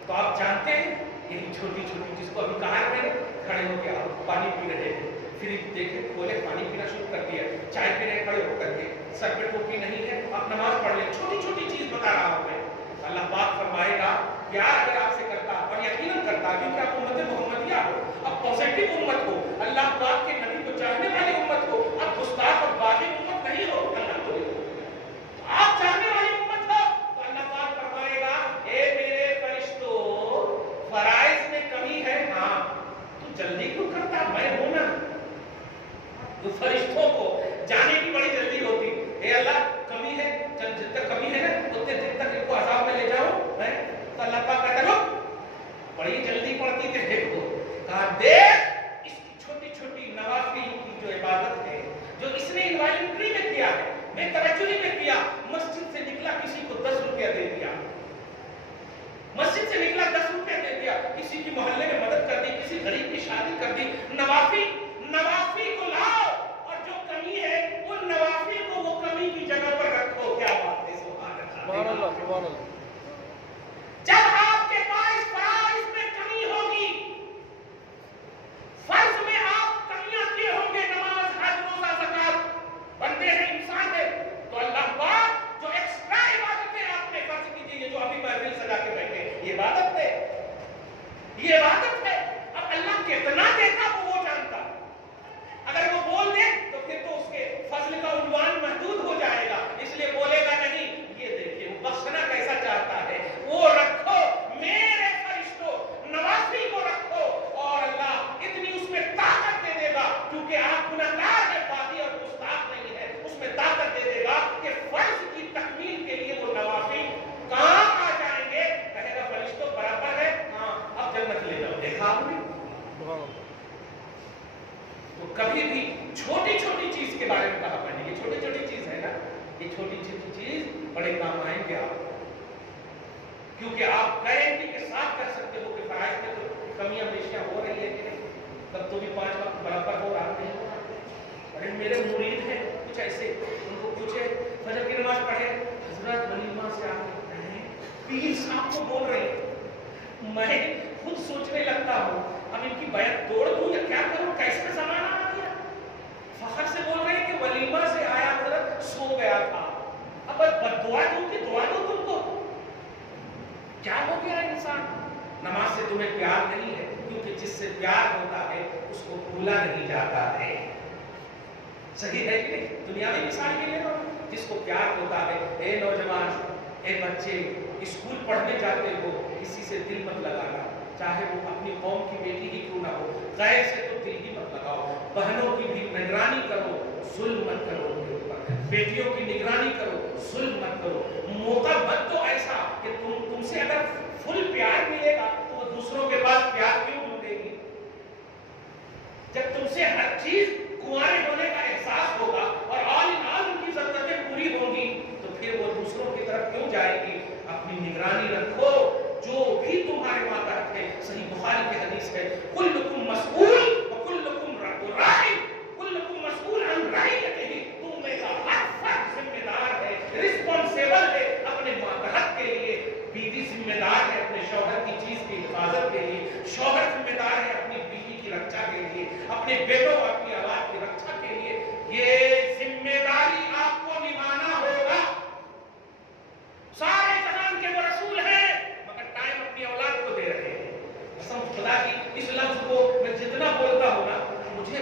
تو آپ جانتے ہیں یہی چھوٹی چھوٹی جس کو ابھی کہا ہے میں نے، کھڑے ہو کے آپ پانی پی رہے ہیں، پھر دیکھے کھولے پانی پینا شروع کر دیا، چائے پی رہے کھڑے ہو کر کے، سر پہ ٹوپی نہیں ہے آپ نماز پڑھ لیں، چھوٹی چھوٹی چیز بتا رہا ہوں میں۔ اللہ پاک فرمائے گا پیار اگر آپ سے کرتا اور یقیناً کرتا، کیونکہ آپ امت محمدیہ ہو، اب پازیٹیو امت ہو، اللہ پاک کے نبی کو چاہنے والی امت ہو، اب گستاخ اور باغی امت نہیں ہو، اللہ کو آپ چاہنے والی امت ہو تو اللہ پاک فرمائے گا اے میرے فرشتوں، فرائض میں کمی ہے، ہاں تو جلدی کیوں کرتا، میں ہوں نا۔ تو فرشتوں کو جانے کی بڑی جلدی ہوتی، اے اللہ کمی ہے، جب تک کمی ہے نا اتنے دن تک ان کو عذاب میں لے جاؤ، تو اللہ پاک کہتا لو بڑی جلدی پڑتی تھے، دیکھو کہا دیکھ اس کی چھوٹی چھوٹی نوافل کی جو عبادت ہے، جو اس نے انوائلنٹری میں کیا ہے، میں توجہ میں کیا، مسجد سے نکلا کسی کو 10 روپیہ دے دیا، مسجد سے نکلا 10 روپیہ دے دیا، کسی کی محلے میں مدد کر دی، کسی غریب کی شادی کر دی، نوافل کو لاؤ، اور جو کمی ہے ان نوافل کو وہ کمی کی جگہ پر رکھو۔ کیا بات ہے، سبحان اللہ، سبحان اللہ۔ جب آپ کے پاس فرائض میں کمی ہوگی، فرض میں آپ کمیاں کیے ہوں گے، نماز، حج، روزہ، زکات، بندے ہیں، انسان ہے، تو اللہ پاک جو ایکسٹرا عبادتیں آپ نے فرض کیجیے، جو ابھی محفل سجا کے بیٹھے، یہ عبادت ہے، یہ عبادت ہے۔ اب اللہ کتنا دیتا وہ جانتا، اگر وہ بول دے تو پھر تو اس کے فضل کا عنوان محدود ہو جائے گا، اس لیے بولے گا نہیں۔ یہ دیکھیے وہ بخشنا کیسا چاہتا ہے، وہ رکھو میرے فرشتوں، نوافل کو رکھو، اور اللہ اتنی اس میں طاقت دے دے گا، کیونکہ آپ گناہگار ہے، باغی اور گستاخ نہیں ہے، اس میں طاقت دے دے گا کہ فرض کی تکمیل کے لیے وہ نوافل کام آ جائیں گے، کہے گا فرشتوں برابر ہے، ہاں اب جنت لے جاؤ۔ دیکھا آپ نے، تو کبھی بھی چھوٹی چھوٹی چیز کے بارے میں کہا میں نے، یہ چھوٹی چھوٹی چیز ہے نا، یہ چھوٹی چھوٹی چیز بڑے کام آئیں گے آپ، کیونکہ آپ گارنٹی کے ساتھ کر سکتے ہو کہ فرائض میں تو کمیاں بیشیاں ہو رہی ہے کہ نہیں، تب تو بھی 5 وقت برابر ہو رہا نہیں ہو رہا۔ ارے میرے مرید ہیں کچھ ایسے، ان کو پوچھے فجر کی نماز پڑھے، حضرت ولیمہ سے آپ پیر صاحب کو بول رہے ہیں، میں خود سوچنے لگتا ہوں اب ان کی بیعت توڑ دوں یا کیا کروں، بھولا نہیں جاتا ہے. صحیح ہے کہ نہیں؟ دنیاوی مثال کے لیے جس کو پیار ہوتا ہے، اے نوجوان، اے بچے، اسکول پڑھنے جاتے ہو، کسی سے دل مت لگانا، چاہے وہ اپنی قوم کی بیٹی ہی کیوں نہ ہو، غیر سے تو دل ہی مت لگاؤ. بہنوں کی بھی نگرانی کرو، ظلم مت کرو ان کے اوپر. بیٹیوں کی نگرانی کرو، ظلم مت کرو. موقع مت دو ایسا کہ تم سے اگر فل پیار ملے گا تو وہ دوسروں کے پاس پیار کیوں ڈھونڈے گی؟ جب تم سے ہر چیز کنوارے ہونے کا احساس ہوگا اور آل ان آل ان کی ضرورتیں پوری ہوں گی تو پھر وہ دوسروں کی طرف کیوں جائے گی؟ اپنی نگرانی رکھو. جو بھی تمہارے ماتحت ہے، صحیح بخاری کی حدیث ہے، کلکم مسئول وکلکم راع، کلکم مسئول عن رعیتہ. تم میں کا ہر فرد ذمہ دار ہے، رسپانسیبل ہے اپنے ماتحت کے لیے. بیوی ذمہ دار ہے اپنے شوہر کی چیز کی حفاظت کے لیے، شوہر ذمہ دار ہے اپنی بیوی کی رکشا کے لیے، اپنے بیٹوں اور اپنی اولاد کی رکشا کے لیے. یہ ذمہ داری آپ کو نبھانا ہوگا. سارے جہان کے وہ رسول ہیں مگر ٹائم اپنی اولاد کو دے رہے ہیں. قسم خدا کی اس لفظ کو میں جتنا بولتا ہوں نا، مجھے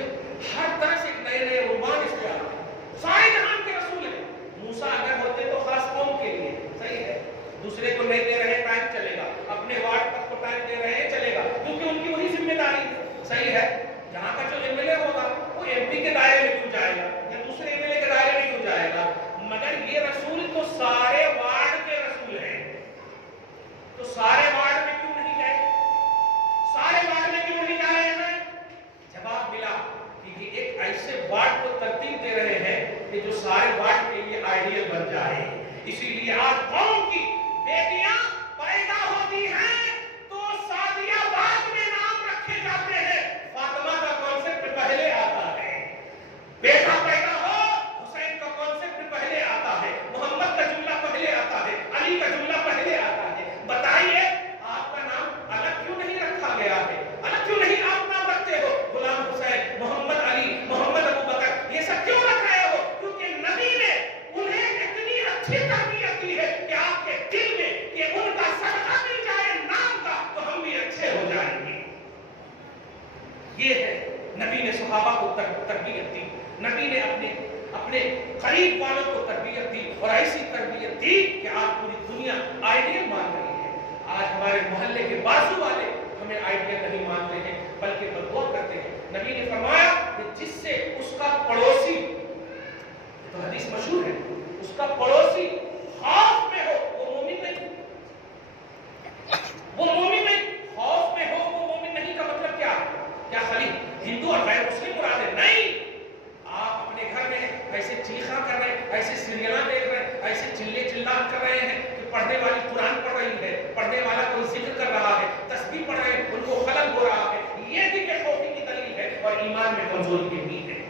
ہر طرح سے ایک نئے نئے عنوان اس پہ آتے ہیں. سارے جہان کے رسول ہیں. موسیٰ اگر ہوتے تو خاص قوم کے لیے، صحیح ہے، دوسرے کو نہیں دے رہے ٹائم چلے گا، اپنے وارڈ تک کو ٹائم دے رہے ہیں چلے گا، کیونکہ ان کی وہی ذمہ داری ہے. صحیح ہے، جہاں کا جو ایم ایل اے ہوگا وہ ایم پی کے دائرے میں کیوں جائے گا یا دوسرے ایم ایل اے کے دائرے میں کیوں جائے گا؟ مگر یہ رسول تو سارے وارڈ کے رسول ہیں، تو سارے وارڈ میں کیوں نہیں گئے؟ سارے وارڈ میں کیوں نہیں جا رہے ہیں؟ جواب ملا کہ یہ ایک ایسے وارڈ کو ترتیب دے رہے ہیں کہ جو سارے وارڈ کے لیے آئیڈیل بن جائے. اسی لیے آج قوم کی بیٹیاں پیدا ہوتی ہیں تو سعدیہ بعد میں نام رکھے جاتے ہیں. فاطمہ کا کانسیپٹ پہلے آتا ہے. بیٹا پیدا ہو، حسین کا کانسیپٹ پہلے آتا ہے، محمد کا جملہ پہلے آتا ہے، علی کا جملہ پہلے آتا ہے. بتائیے آپ کا نام الگ کیوں نہیں رکھا گیا ہے؟ الگ کیوں نہیں آپ نام رکھتے ہو؟ غلام حسین، محمد علی، محمد ابو بکر، یہ سب کیوں رکھ رہے ہو؟ کیونکہ نبی نے انہیں اتنی اچھی تربیت دی ہے کہ آپ کے دل میں کہ ان کا صدقہ مل جائے نام کا تو ہم بھی اچھے ہو جائیں گے. یہ ہے نبی نے صحابہ کو تربیت دی. نبی نے اپنے قریب والوں کو تربیت دی اور ایسی تربیت دی کہ آج پوری دنیا آئیڈیل مان رہی ہے. آج ہمارے محلے کے بازو والے ہمیں آئیڈیل نہیں مانتے ہیں بلکہ بددعا کرتے ہیں. نبی نے فرمایا کہ جس سے اس کا پڑوسی، تو حدیث مشہور ہے، اس کا پڑوسی خوف میں ہو وہ مومن نہیں. وہ مومن نہیں. خوف میں ہو وہ مومن نہیں کا مطلب کیا ہے؟ کیا خالی ہندو اور غیر مسلم مراد ہے؟ نہیں. آپ اپنے گھر میں ایسے چیخاں کر رہے ہیں، ایسے سیریلاں دیکھ رہے ہیں، ایسے چلے چلا کر رہے ہیں کہ پڑھنے والی قرآن پڑھ رہی ہے، پڑھنے والا کوئی ذکر کر رہا ہے، تسبیح پڑھ رہے ہیں، ان کو خلل ہو رہا ہے، یہ بھی بے خوفی کی دلیل ہے اور ایمان میں کمزوری کی امید ہے.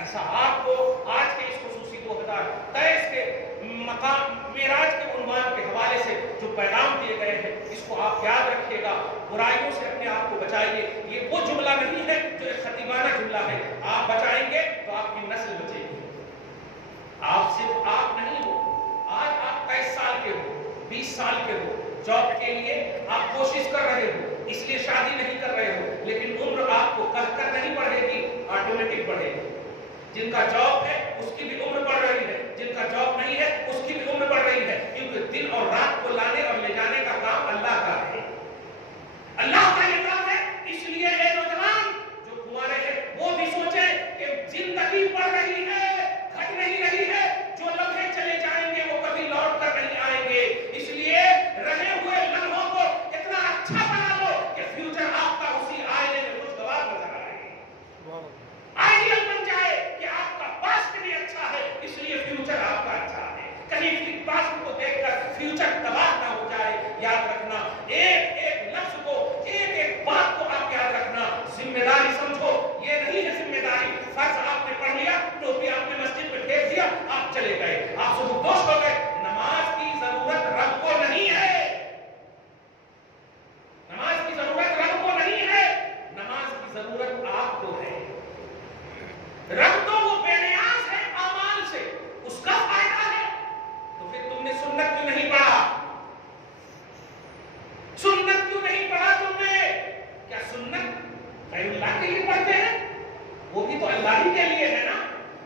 ایسا آپ کو آج کے اس خصوصی 2023 کے مقام معراج کے عنوان کے حوالے سے جو پیغام دیے گئے ہیں اس کو آپ یاد رکھیے گا. برائیوں سے اپنے آپ کو بچائیے. یہ وہ جملہ نہیں ہے جو ایک خطیبانہ جملہ ہے. آپ بچائیں گے تو آپ کی نسل بچے گی. آپ صرف آپ نہیں ہو. آج آپ 23 سال کے ہو، 20 سال کے ہو، جاب کے لیے آپ کوشش کر رہے ہو، اس لیے شادی نہیں کر رہے ہو، لیکن عمر آپ کو کہہ کر نہیں بڑھے گی، آٹومیٹک بڑھے گی. جن کا جاب ہے اس کی بھی عمر بڑھ رہی ہے، جن کا جاب نہیں ہے اس کی بھی عمر بڑھ رہی ہے، کیونکہ دن اور رات کو لانے اور لے جانے کا کام اللہ کا ہے. اللہ کا یہ کام ہے. اس لیے اے نوجوان جو کنوارے ہیں وہ بھی سوچیں کہ زندگی بڑھ رہی ہے، گھٹ نہیں رہی ہے. جو لمحے چلے جائیں گے وہ کبھی لوٹ کر نہیں آئیں گے. اس لیے رہے ہوئے لمحوں کو اتنا اچھا بنا لو کہ فیوچر آپ کا اسی آئینے میں خوشگوار نظر آئے، آئیڈیل بن جائے کہ آپ کا پاسٹ بھی اچھا ہے اس لیے فیوچر آپ کا اچھا ہے. کہیں پاسٹ کو دیکھ کر فیوچر تباہ نہ ہو جائے. یاد رکھنا ایک ایک لفظ کو، ایک ایک بات کو آپ یاد رکھنا. ذمہ داری سمجھو، یہ نہیں ہے ذمہ داری فرض آپ نے پڑھ لیا، ٹوپی آپ نے مسجد میں پھینک دیا، آپ چلے گئے، آپ سب دوست ہو گئے. نماز کی ضرورت رب کو نہیں ہے. نماز کی ضرورت رب کو نہیں ہے، نماز کی ضرورت آپ کو ہے. رب تو وہ بے نیاز ہے اعمال سے، اس کا فائدہ ہے. تو پھر تم نے سنت کیوں نہیں پڑھا؟ سنت کیوں نہیں پڑھا تم نے؟ کیا سنت غیر اللہ کے لیے پڑھتے ہیں؟ اللہ ہی کے لیے ہے نا.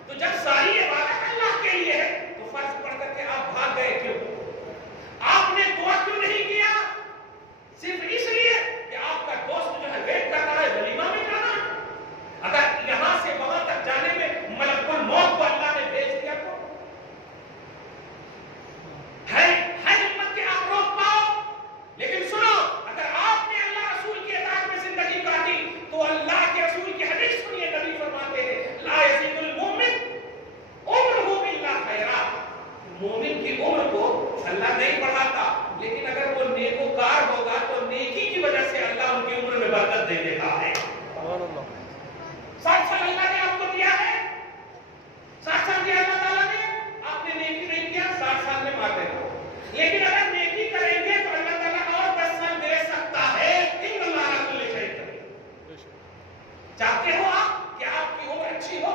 تو جب ساری عبادت اللہ کے لیے ہے تو فرض پڑ کر کے آپ بھاگ گئے کیوں؟ آپ نے دعا کیوں نہیں کیا؟ صرف اس لیے کہ آپ کا دوست جو ہے ویٹ کر رہا ہے ولیمہ میں جانا. اگر یہاں سے وہاں تک جانے میں ملک الموت کو اللہ نے بھیج دیا تو ہے ہمت کہ آپ روک پاؤ. لیکن سنو، اگر آپ نے اللہ رسول کی اطاعت میں زندگی کاٹی تو اللہ کے رسول کی حدیث سنیے. نبی فرماتے ہیں لا یزید المؤمن عمرہ الا خیرا. مومن کی عمر کو اللہ نہیں بڑھاتا، لیکن اگر وہ نیکوکار ہوگا تو نیکی کی وجہ سے اللہ ان کی عمر میں برکت دے دیتا ہے. 60 سال اللہ نے آپ کو دیا ہے، 60 سال دیا اللہ تعالیٰ نے، آپ نے نیکی نہیں کیا 60 سال میں مار دیتا. لیکن اگر نیکی کریں گے تو اللہ تعالیٰ اور 10 سال دے سکتا ہے. ان اللہ علی کل شیء قدیر. چاہتے ہو آپ کہ آپ کی عمر اچھی ہو،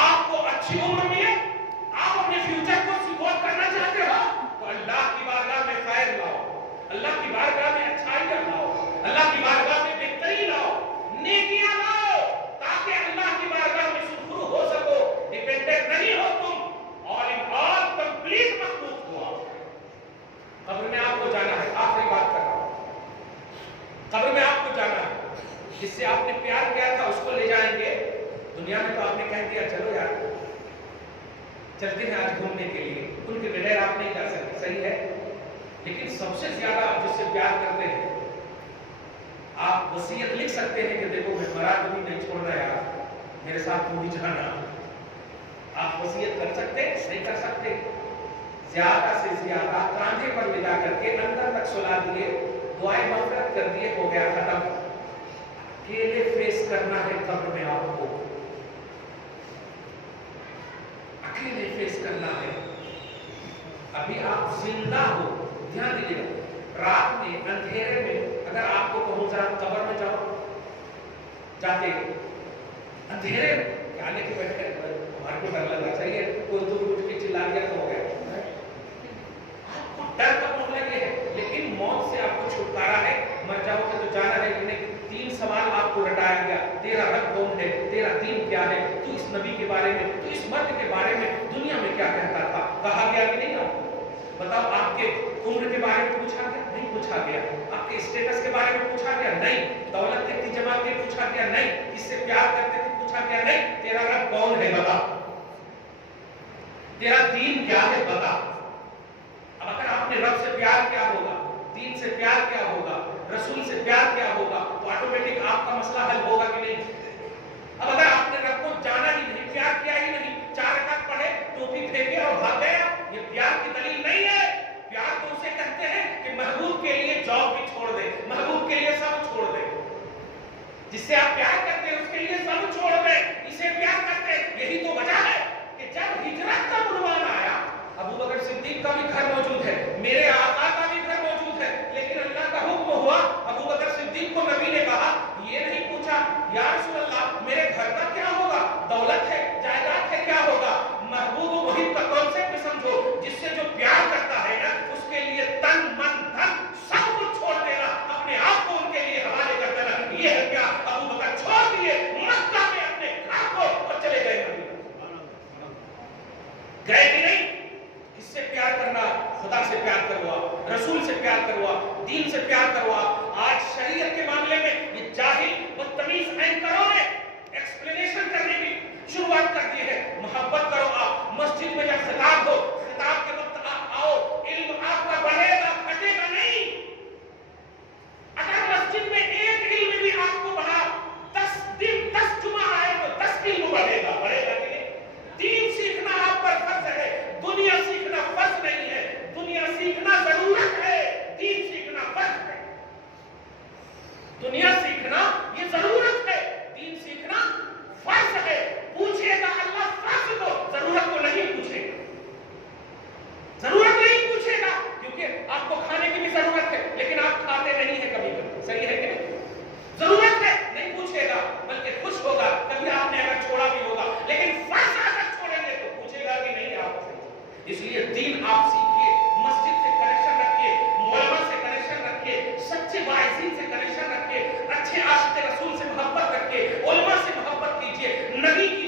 آپ کو اچھی عمر ملے، آپ اپنے فیوچر کو سیکور کرنا چاہتے ہو تو اللہ کی بارگاہ میں خیر لاؤ، اللہ کی بارگاہ میں اچھائیاں لاؤ، اللہ کی بارگاہ میں بہتری لاؤ، نیکیاں لاؤ، تاکہ اللہ کی بارگاہ میں سرخرو ہو سکو. ڈیپینڈنٹ نہیں ہو تم، آل ان آل کمپلیٹ مخلوق ہو. قبر میں آپ کو جانا ہے. آخری بات کر رہا ہوں، قبر میں آپ کو جانا ہے. جس سے آپ نے پیار کیا تھا اس کو لے جائیں گے. دنیا میں تو آپ نے کہہ دیا چلو یار چلتے ہیں آج گھومنے کے لیے، ان کے بغیر آپ نہیں جا سکتے، صحیح ہے. لیکن سب سے زیادہ آپ جس سے پیار کرتے ہیں آپ وصیت لکھ سکتے ہیں کہ دیکھو میں مرا کبھی نہیں چھوڑنا یار، میرے ساتھ تو بھی جانا. آپ وصیت کر سکتے نہیں کر سکتے؟ زیادہ سے زیادہ کاندھے پر لگا کر کے اندر تک سلا دیے، دعائیں مغفرت کر دیے، ہو گیا ختم. اکیلے فیس کرنا ہے قبر میں، آپ کو اکیلے فیس کرنا ہے. ابھی آپ زندہ ہو، دھیان دیجیے. رات میں اندھیرے میں اگر آپ کو کہوں ذرا قبر میں جاؤ، جاتے اندھیرے میں آنے کے بیٹھے ہمارے کو ڈر لگنا چاہیے، کوئی تو اٹھ کے چلا دیا تو ہو گیا. ڈر کا معاملہ یہ ہے، لیکن موت سے آپ کو چھٹکارا ہے. مر جاؤ گے تو جانا ہے کہ نہیں. 3 سوال آپ کو رٹایا گیا. تیرا رب کون ہے، تیرا دین کیا ہے، تو اس نبی کے بارے میں، تو اس مرد کے بارے میں دنیا میں کیا کہتا تھا. کہا گیا کہ نہیں؟ آپ بتاؤ. آپ کے عمر کے بارے میں پوچھا گیا؟ نہیں پوچھا گیا. آپ کے اسٹیٹس کے بارے میں پوچھا گیا؟ نہیں. دولت کتنی جمع کی پوچھا گیا؟ نہیں. کس سے پیار کرتے تھے پوچھا گیا؟ نہیں. تیرا رب کون ہے بتا، تیرا دین کیا ہے بتا. اب اگر آپ نے رب سے پیار کیا ہوگا، دین سے پیار کیا ہوگا، رسول سے پیار کیا ہوگا تو آٹومیٹک آپ کا مسئلہ حل ہوگا کہ نہیں. اب اگر آپ نے رب کو جانا ہی نہیں، پیار کیا ہی نہیں، 4 رکعت پڑھے، ٹوپی پھینکے اور بھاگ گیا، یہ پیار کی دلیل نہیں ہے. پیار تو اسے کہتے ہیں کہ محبوب کے لیے جاب بھی چھوڑ دے، محبوب کے لیے سب چھوڑ دے. جس سے آپ پیار کرتے ہیں اس کے لیے سب چھوڑ دے، اسے پیار کرتے. یہی تو وجہ ہے کہ جب ہجرت کا عنوان آیا، ابو بکر صدیق کا بھی گھر موجود ہے، میرے آقا کا بھی گھر موجود ہے، لیکن اللہ کا حکم ہوا. ابو بکر صدیق کو نبی نے کہا، یہ نہیں پوچھا یا رسول اللہ میرے گھر کا کیا ہوگا، دولت ہے، جائیداد ہے، کیا ہوگا. محبوب و محب کا کانسیپٹ سمجھو. جس سے جو پیار کرتا ہے نا اس کے لیے تن من دھن سب کچھ چھوڑ دینا، اپنے آپ کو ان کے لیے حوالے کر دینا. یہ ہے کیا ابو بکر چھوڑ دیے مکہ میں اپنے گھر کو اور چلے گئے. گئے کہ نہیں؟ کس سے پیار کرنا؟ خدا سے پیار کروا، رسول سے پیار کروا، دین سے پیار کروا. آج شریعت کے معاملے میں یہ جاہل بدتمیز اینکروں نے ایکسپلینیشن کرنے کی شروعات کر دی ہے. محبت کرو. آپ مسجد میں جب خطاب ہو، خطاب کے وقت آپ آؤ، علم آپ کا بڑھے گا، گھٹے گا نہیں. اگر مسجد میں ایک علم بھی آپ کو بڑھا، 10 دن 10 جمعہ آئے تو 10 علم بڑھے گا. بڑھے گا کہ نہیں؟ دین سیکھنا آپ پر فرض ہے، دنیا سیکھنا فرض نہیں ہے. دنیا سیکھنا ضرورت ہے، دین سیکھنا فرض ہے. دنیا سیکھنا یہ ضرورت ہے، دین سیکھنا فرض ہے. پوچھے گا اللہ فرض کو، ضرورت کو نہیں پوچھے گا. ضرورت نہیں پوچھے گا کیونکہ آپ کو کھانے کی بھی ضرورت ہے، لیکن آپ کھاتے نہیں ہیں کبھی کبھی. صحیح ہے کہ نہیں؟ ضرورت ہے نہیں پوچھے گا، بلکہ خوش ہوگا کبھی آپ نے اگر چھوڑا بھی ہوگا. لیکن فرض اگر چھوڑیں گے تو پوچھے گا کہ نہیں آپ سے. اس لیے دین آپ سیکھیے، مسجد سے کنیکشن رکھیے، علماء سے کنیکشن رکھیے، سچے واعظین سے کنیکشن رکھیے، اچھے عاشق رسول سے محبت رکھیے، علماء سے محبت کیجیے، نبی کی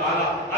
تعالیٰ